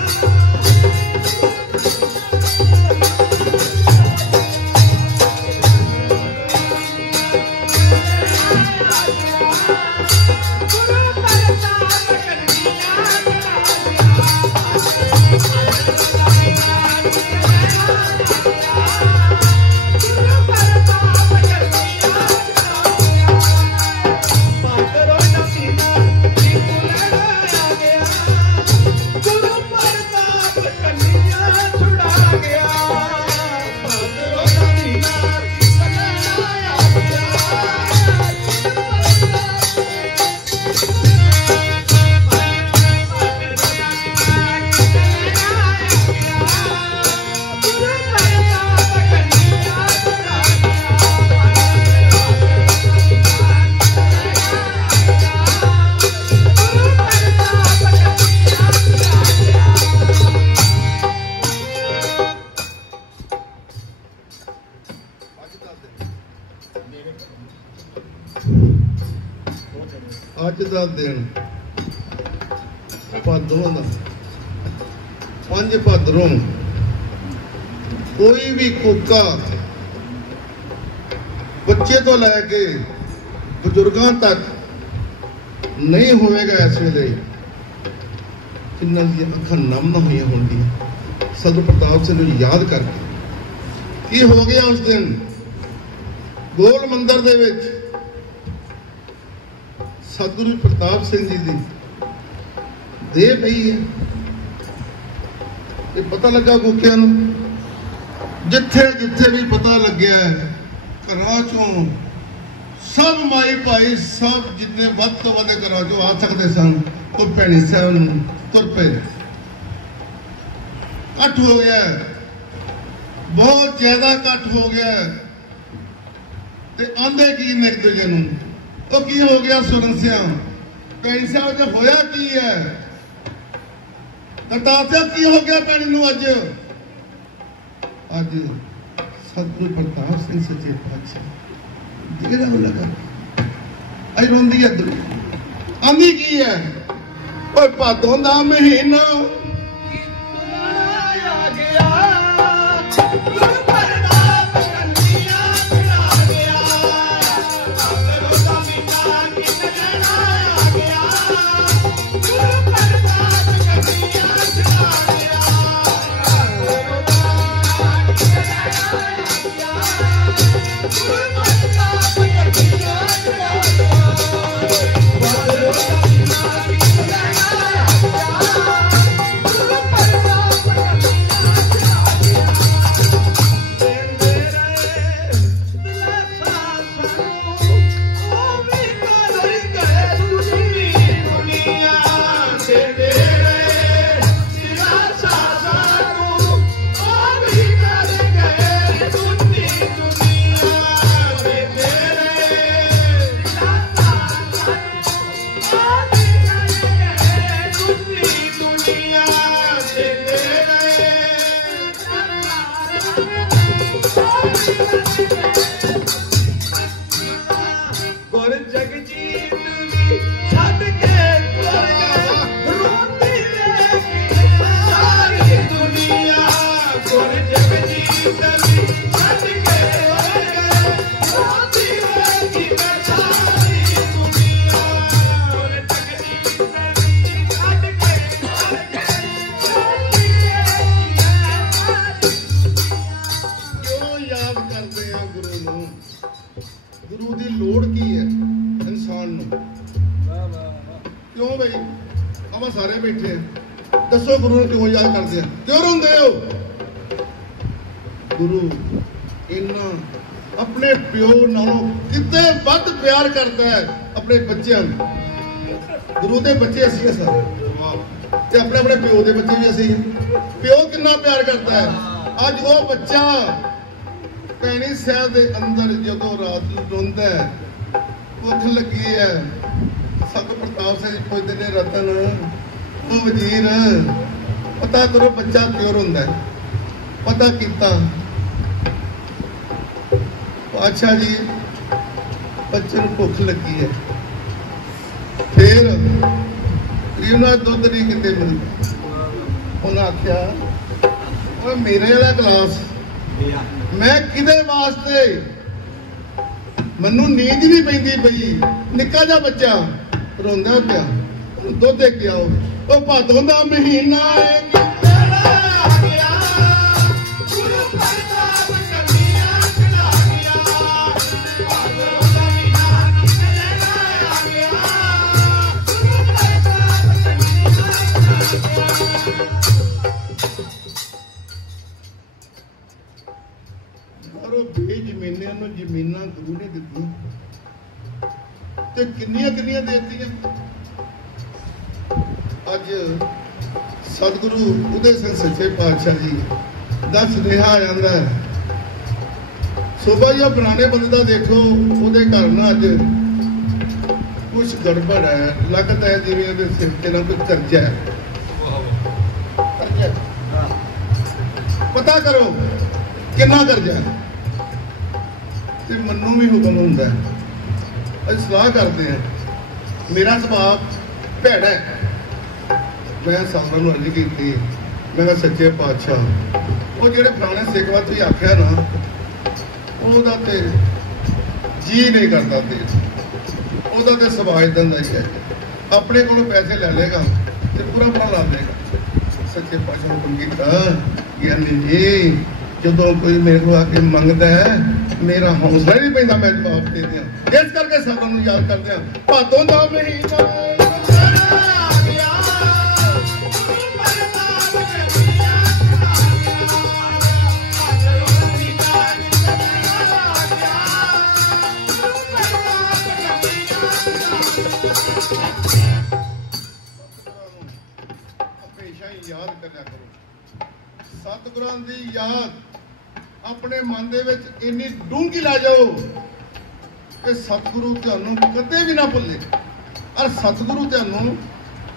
अज का दिन भादरों का 5 भादरों कोई भी कूका बच्चे तो लैके बजुर्गों तक नहीं होएगा। इस वेले जिन्हों दी अखां नम ना हुई होंगी सतगुरु प्रताप सिंह नूं याद करके। की हो गया उस दिन गोल मंदिर दे विच सतगुरु प्रताप सिंह जी की देह पई है। ये पता लगा कूकिया नूं, जिथे जिथे भी पता लग्या घरां चों सब माई भाई सब जिन्ने वध तो वध घरां चों आ सकते सन वो भैणी साहब नूं तुर पे। कट हो गया, बहुत ज्यादा कट हो गया। ते आंदे की ने एक दूजे नूं तो की हो गया सुरन सिया भैणी साहब जो होया की है करतार साहब की हो गया भैणी नूं अज अज सतगुरु प्रताप सिंह सच्चे पातशाह दिखदा हो लगा आई रोंदी है आंदी की है ओए भादों दा महीना और जगजीत भी छड़ के तुर गए रोती रहेगी सारी दुनिया और जगजीत भी छड़ के तुर गए रोती रहेगी सारी दुनिया और जगजीत भी छड़ के तुर गए रोती रहेगी क्यों याद करते हैं गुरु ਨੂੰ गुरु ਦੀ ਲੋੜ ਕੀ ਹੈ ਇਨਸਾਨ ਨੂੰ ਕਿਉਂ ਬਈ ਆਪਾਂ ਸਾਰੇ ਬੈਠੇ ਆ ਦੱਸੋ ਗੁਰੂ ਨੂੰ ਕਿਉਂ ਯਾਦ ਕਰਦੇ ਆ ਕਿਉਂ ਰੋਂਦੇ ਹੋ ਗੁਰੂ ਇੰਨਾ ਆਪਣੇ ਪਿਓ ਨਾਲੋਂ ਕਿਤੇ ਵੱਧ ਪਿਆਰ ਕਰਦਾ ਹੈ ਆਪਣੇ ਬੱਚਿਆਂ ਨੂੰ ਗੁਰੂ ਦੇ ਬੱਚੇ ਅਸੀਂ ਸਾਰੇ ਤੇ ਆਪਣੇ ਆਪਣੇ ਪਿਓ ਦੇ ਬੱਚੇ ਵੀ ਅਸੀਂ ਪਿਓ ਕਿੰਨਾ ਪਿਆਰ ਕਰਦਾ ਹੈ ਅੱਜ ਉਹ ਬੱਚਾ ਭੈਣੀ ਸਾਹਿਬ ਦੇ ਅੰਦਰ ਜਦੋਂ ਰਾਤ ਨੂੰ ਰੋਂਦਾ ਹੈ ਭੁੱਖ ਲੱਗੀ ਹੈ ਸਤ ਪ੍ਰਤਾਪ ਸਿੰਘ ਜੀ ਪੁੱਛਦੇ ਨੇ ਰਤਨ ਉਹ ਵਜ਼ੀਰ ਪਤਾ ਕਰੋ ਬੱਚਾ ਕਿਉਂ ਰੋਂਦਾ ਹੈ ਪਤਾ ਕੀਤਾ ਅੱਛਾ ਜੀ ਬੱਚੇ ਨੂੰ ਭੁੱਖ ਲੱਗੀ ਹੈ ਫਿਰ ਇਹਨਾਂ ਦੁੱਧ ਨਹੀਂ ਕਿਤੇ ਮਿਲਦਾ ਉਹਨਾਂ ਆਖਿਆ ਉਹ ਮੇਰੇ ਵਾਲਾ ਗਲਾਸ मैं किदे वास्ते मनु नींद नहीं पैंदी पई निक्का जा बच्चा रोंदा पिया दुध दे के आओ ओ भादों दा महीना है कितना आ गया गुरु प्रताप कन्या चला गया भादों दा महीना कितना आ गया गुरु प्रताप कन्या चला गया बेजमीनियां ਨੂੰ ਜ਼ਮੀਨਾਂ ਗੁਰੂ ਨੇ ਦਿੱਤੀਆਂ ਤੇ ਕਿੰਨੀਆਂ ਕਿੰਨੀਆਂ ਦੇਤੀਆਂ ਅੱਜ ਸਤਿਗੁਰੂ ਉਦੇ ਸਿੰਘ ਸੱਚੇ ਪਾਤਸ਼ਾਹ ਜੀ ਦਾ ਸੁਨੇਹਾ ਆ ਜਾਂਦਾ ਸੋਭਾ ਜੀ ਪੁਰਾਣੇ ਬੰਦੇ ਦਾ ਦੇਖੋ ਉਹਦੇ ਘਰ ਨਾ ਅੱਜ ਕੁਝ ਗੜਬੜ ਹੈ ਲੱਗਦਾ ਹੈ ਜਿਵੇਂ ਉਹਦੇ ਸਿਰ ਤੇ ਨਾ ਕੋਈ ਕਰਜ਼ਾ ਹੈ ਪਤਾ ਕਰੋ ਕਿੰਨਾ ਕਰਜ਼ਾ ਹੈ ਤੇ ਮੈਨੂੰ ਵੀ ਹੁਕਮ ਹੁੰਦਾ ਅਸੀਂ ਸਲਾਹ ਕਰਦੇ ਹਾਂ ਮੇਰਾ ਸੁਭਾਅ ਭੈੜਾ ਹੈ ਮੈਂ ਸਾਰਿਆਂ ਨੂੰ ਅਰਜ਼ ਕੀਤੀ ਮੈਂ ਕਿਹਾ ਸੱਚੇ ਪਾਤਸ਼ਾਹ ਉਹ ਜਿਹੜੇ ਪੁਰਾਣੇ ਸਿੱਖ ਵਾਂ ਤੁਸੀਂ ਆਖਿਆ ਨਾ ਉਹਦਾ ਤੇ ਜੀ ਨਹੀਂ ਕਰਦਾ ਤੇ ਉਹਦਾ ਤੇ ਸੁਭਾਅ ਇਦਾਂ ਦਾ ਹੀ ਹੈ ਆਪਣੇ ਕੋਲੋਂ ਪੈਸੇ ਲੈ ਲੇਗਾ ਤੇ ਪੂਰਾ ਲਾ ਦੇਗਾ ਸੱਚੇ ਪਾਤਸ਼ਾਹ ਨੂੰ ਹੁਕਮ ਕੀਤਾ ਗਿਆਨੀ ਜੀ ਜਦੋਂ ਕੋਈ ਮੇਰੇ ਕੋਲ ਆ ਕੇ ਮੰਗਦਾ ਹੈ ਮੇਰਾ ਹੌਸਲਾ ਨਹੀਂ ਪੈਂਦਾ ਮੈਂ ਜਵਾਬ ਦੇ ਦਿਆਂ ਇਸ ਕਰਕੇ ਸਾਰਿਆਂ ਨੂੰ ਯਾਦ ਕਰਦੇ ਆ ਭਾਦੋਂ ਦਾ ਮਹੀਨਾ ਆ ਗਿਆ ਗੁਰੂ ਪ੍ਰਤਾਪ ਕन्या ਚਲਾ ਗਿਆ ਭਾਦੋਂ ਦਾ ਮਹੀਨਾ ਆ ਗਿਆ ਗੁਰੂ ਪ੍ਰਤਾਪ ਕन्या ਹਮੇਸ਼ਾ ਹੀ ਯਾਦ ਕਰਿਆ ਕਰੋ ਸਤਿਗੁਰਾਂ ਦੀ ਯਾਦ ਆਪਣੇ ਮਨ ਦੇ ਵਿੱਚ ਇੰਨੀ ਡੂੰਘੀ ਲਾ ਜਾਓ ਕਿ ਸਤਿਗੁਰੂ ਤੁਹਾਨੂੰ ਕਦੇ ਵੀ ਨਾ ਭੁੱਲੇ ਔਰ ਸਤਿਗੁਰੂ ਤੁਹਾਨੂੰ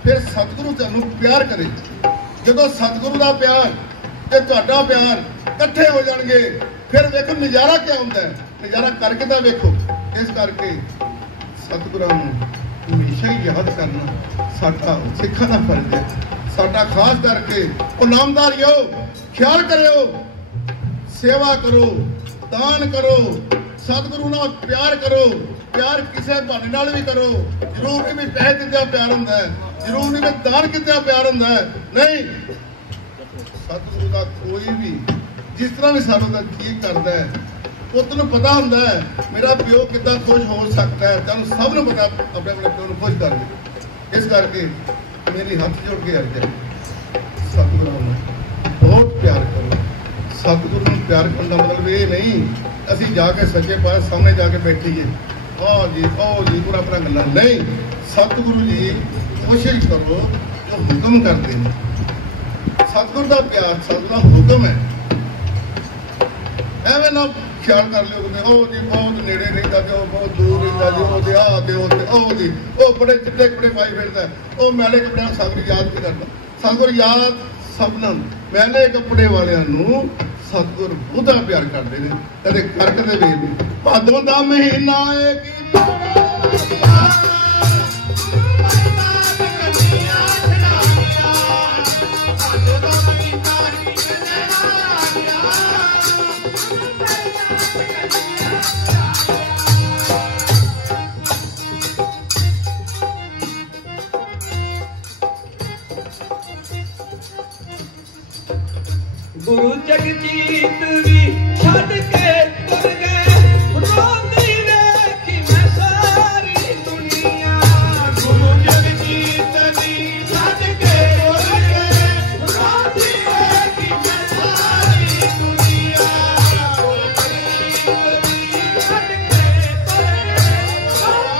ਫਿਰ ਸਤਿਗੁਰੂ ਤੁਹਾਨੂੰ ਪਿਆਰ ਕਰੇ ਜਦੋਂ ਸਤਿਗੁਰੂ ਦਾ ਪਿਆਰ ਤੇ ਤੁਹਾਡਾ ਪਿਆਰ ਇਕੱਠੇ ਹੋ ਜਾਣਗੇ ਫਿਰ ਵੇਖੋ ਨਜ਼ਾਰਾ ਕੀ ਹੁੰਦਾ ਹੈ ਨਜ਼ਾਰਾ ਕਰਕੇ ਤਾਂ ਵੇਖੋ ਇਸ ਕਰਕੇ ਸਤਿਗੁਰਾਂ ਨੂੰ ਹਮੇਸ਼ਾ ਹੀ ਯਾਦ ਕਰਨਾ ਸਾਡਾ ਸਿੱਖਾਂ ਦਾ ਫਰਜ਼ ਹੈ ਸਾਡਾ ਖਾਸ ਕਰਕੇ ਉਹ ਨਾਮਦਾਰੀਓ ਖਿਆਲ ਕਰਿਓ सेवा करो दान करो सतगुरु नाल प्यार करो प्यार किसी बहाने नाल भी करो जरूर नहीं भी पैसे दित्ते प्यार हुंदा है जरूर नहीं भी दान कित्ते प्यार हुंदा है नहीं सतगुरु का कोई भी जिस तरह भी सानू दा जी करदा है उतनू पता हुंदा है मेरा प्यो कितना खुश हो सकता है तुहानू सब नू पता अपने अपने प्यो नू खुश कर दे इस करके मेरी हाथ जोड़ के अर्ज है सतगुरु नू बहुत प्यार करो सतगुरु ਨੂੰ ਪਿਆਰ ਕਰਨ ਦਾ ਮਤਲਬ ਇਹ ਨਹੀਂ ਅਸੀਂ ਜਾ ਕੇ ਸੱਚੇ ਪਾਤਸ਼ਾਹ ਸਾਹਮਣੇ ਜਾ ਕੇ ਬੈਠੀਏ ਆਓ ਜੀ ਪੂਰਾ ਆਪਣਾ ਗੱਲਾਂ ਨਹੀਂ ਸਤਗੁਰੂ ਜੀ ਕੋਸ਼ਿਸ਼ ਕਰੋ ਜੋ ਹੁਕਮ ਕਰਦੇ ਨੇ ਸਤਗੁਰ ਦਾ ਪਿਆਰ ਸਤਗੁਰ ਦਾ ਹੁਕਮ ਹੈ ਐਵੇਂ ਨਾ ਖਿਆਲ ਕਰ ਲਿਓ ਕਿ ਉਹ ਜੀ ਬਹੁਤ ਨੇੜੇ ਰਹਿੰਦਾ ਤੇ ਉਹ ਬਹੁਤ ਦੂਰ ਰਹਿੰਦਾ ਜੀ ਉਹ ਤੇ ਆ ਤੇ ਉਹ ਜੀ ਉਹ ਬੜੇ ਚਿੱਟੇ ਕੱਪੜੇ ਪਾਈ ਫਿਰਦਾ ਉਹ ਮੈਲੇ ਕੱਪੜਿਆਂ ਸਤਗੁਰ ਯਾਦ ਨਹੀਂ ਕਰਦਾ ਸਤਗੁਰ ਯਾਦ ਸਭਨਾਂ ਨੂੰ ਮੈਲੇ ਕੱਪੜੇ ਵਾਲਿਆਂ ਨੂੰ ਸਤਗੁਰ ਬਹੁਤਾ ਪਿਆਰ ਕਰਦੇ ਨੇ ਕਦੇ ਕਰਕੇ ਵੇਖ ਭਾਦੋਂ ਦਾ ਮਹੀਨਾ ਏ ਕੀ गुरु जगजीत भी छड़ के तुर गए रोंदी वेखी मैं सारी दुनिया गुरु जगजीत भी छड़ के तुर गए रोंदी वेखी मैं सारी दुनिया गुरु जगजीत भी छड़ के तुर गए रोंदी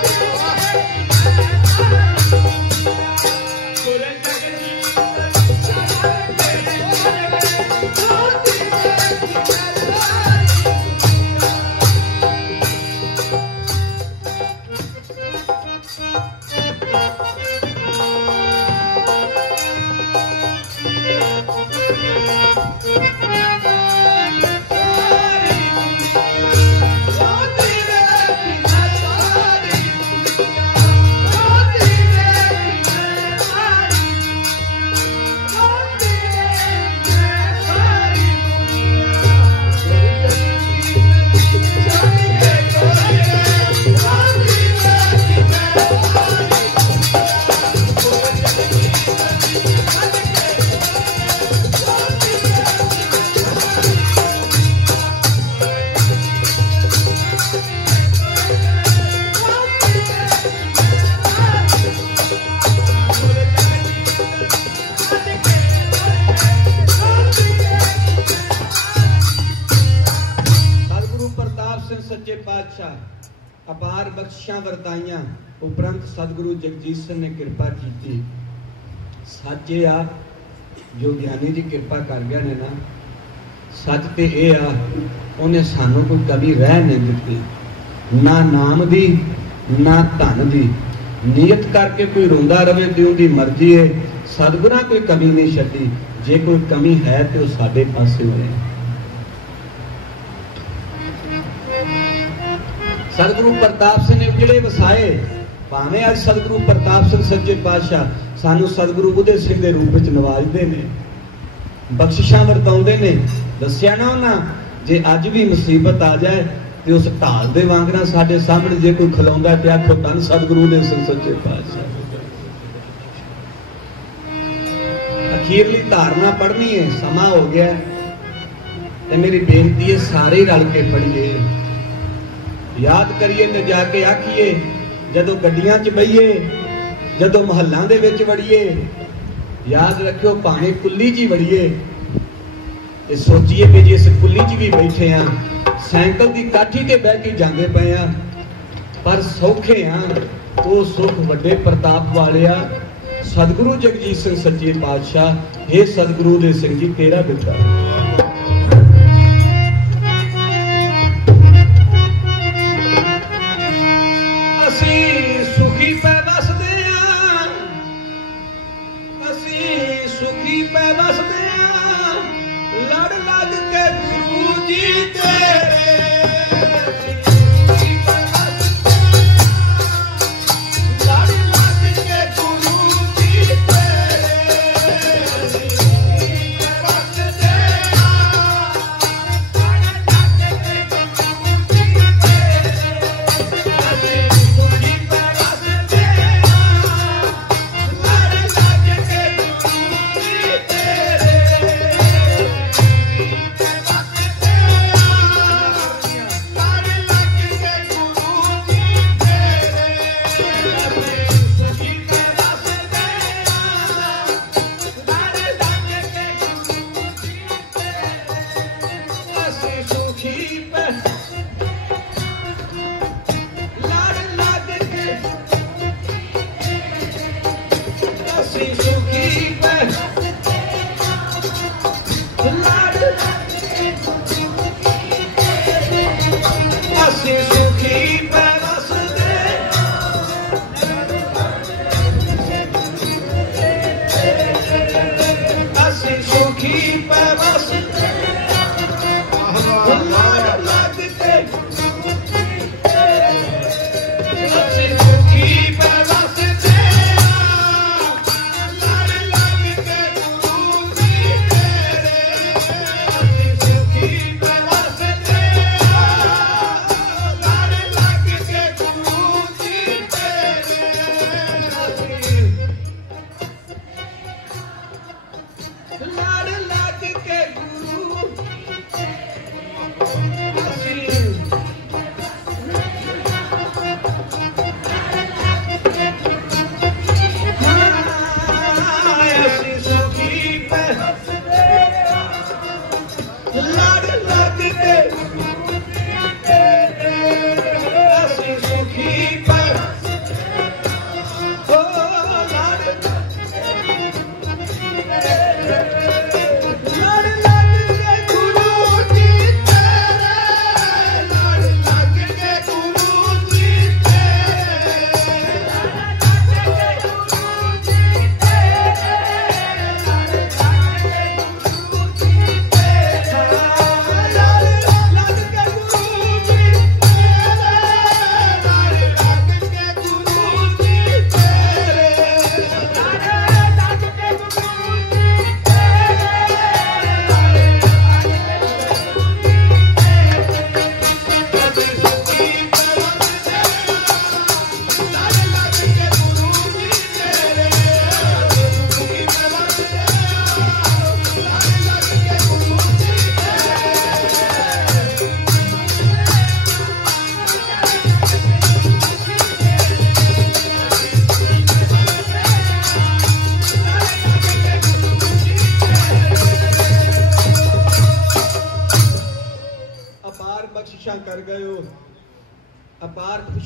अपार बख्शिशां वरताइयां उपरंत सतगुरु जगजीत सिंह ने कृपा की सच ये आ जो ज्ञानी जी कृपा कर गए ने ना सच तो ये आ उन्हें सानू कोई कमी रह नहीं दी ना नाम दी ना धन दी नीयत करके कोई रोंदा रवे तो उनकी मर्जी है सतगुरां कोई कमी नहीं छड्डी जे कोई कमी है तो साडे पासे होए सतगुरु प्रताप सिंह ने उजड़े वसाए भावें अज सतगुरु प्रताप सिंह सच्चे पातशाह सानू सतगुरु उदय सिंह के रूप में नवाजते हैं बख्शिशां वरताउंदे ने दस्सिया ना उन्हां जे अज भी मुसीबत आ जाए तो उस ढाल दे वांगना साडे सामने जे कोई खलोंदा ते आखो धन सतगुरु उदय सिंह सच्चे पातशाह अखीरली धारणा पढ़नी है समा हो गया ते मेरी बेनती है सारे रल के पढ़िए याद करिए न जाके आखिए जदों गड्डियां च बहिए जदों महल्लां दे विच वड़िए याद रखियो भावें कुल्ली च वड़िए ते सोचिए भी जिस कुल्ली च भी बैठे हैं साइकिल की काठी ते बह के जांदे पए आ पर सौखे आ तो सुख वड्डे प्रताप वाले आ सतगुरु जगजीत सिंह सच्चे पातशाह हे सतगुरु दे सिंह जी तेरा बेटा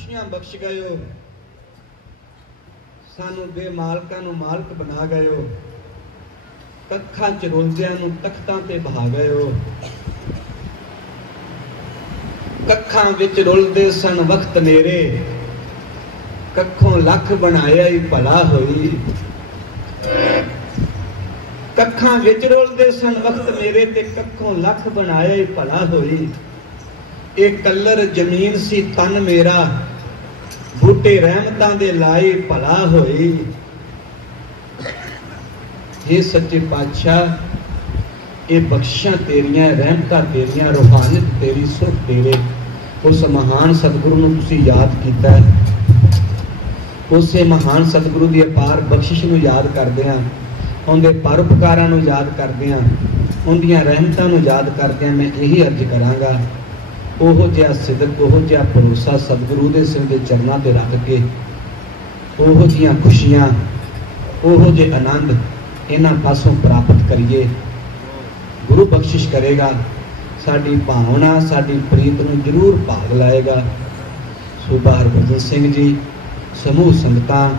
खुशियां बख्श गए हो, सानू बेमालकां नू मालक बना गए हो, कक्खां च रोलदियां नू तख्तां ते बहा गए हो। कक्खां विच रुलदे सन वक्त मेरे, कखों लख बनाया ही भला होई। कक्खां विच रुलदे सन वक्त मेरे ते कखों लख बनाया ही भला होई। एक कलर जमीन सी तन मेरा, बूटे रहमतां दे लाई भला होई। हे सच्चे पातशाह, ये बख्शिशां तेरियां, रहमतां तेरियां, रूहानियत तेरी, सुख तेरे। उस महान सतगुरु नूं तुसीं याद कीता है, उसे महान सतगुरु की अपार बख्शिश नूं याद करदिआं, उनके परोपकारां नूं याद करदिआं, उनदियां रहमतां नूं याद करदिआं मैं यही अर्ज करांगा, ओहो जिहा सिदक, ओहो जिहा भरोसा सतगुरु दे सिर दे चरनां ते रख के, ओहो जिहियां खुशियां, ओहो जे आनंद इन्हां पासों प्राप्त करिए। गुरु बख्शिश करेगा, साडी भावना, साडी प्रीत नूं जरूर भाग लाएगा। सूबा हरभजन सिंह जी, समूह संगतां,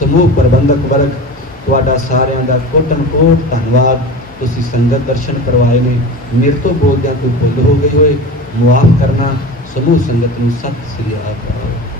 समूह प्रबंधक वर्ग, तुहाडा सारिਆਂ ਦਾ कोटन-कोट धन्नवाद। तुसीं संगत दर्शन करवाए ने, मेरे तो बोलदिआं कोई भुल हो गई होए मुआफ करना। समूह संगत नूं सत श्री अकाल।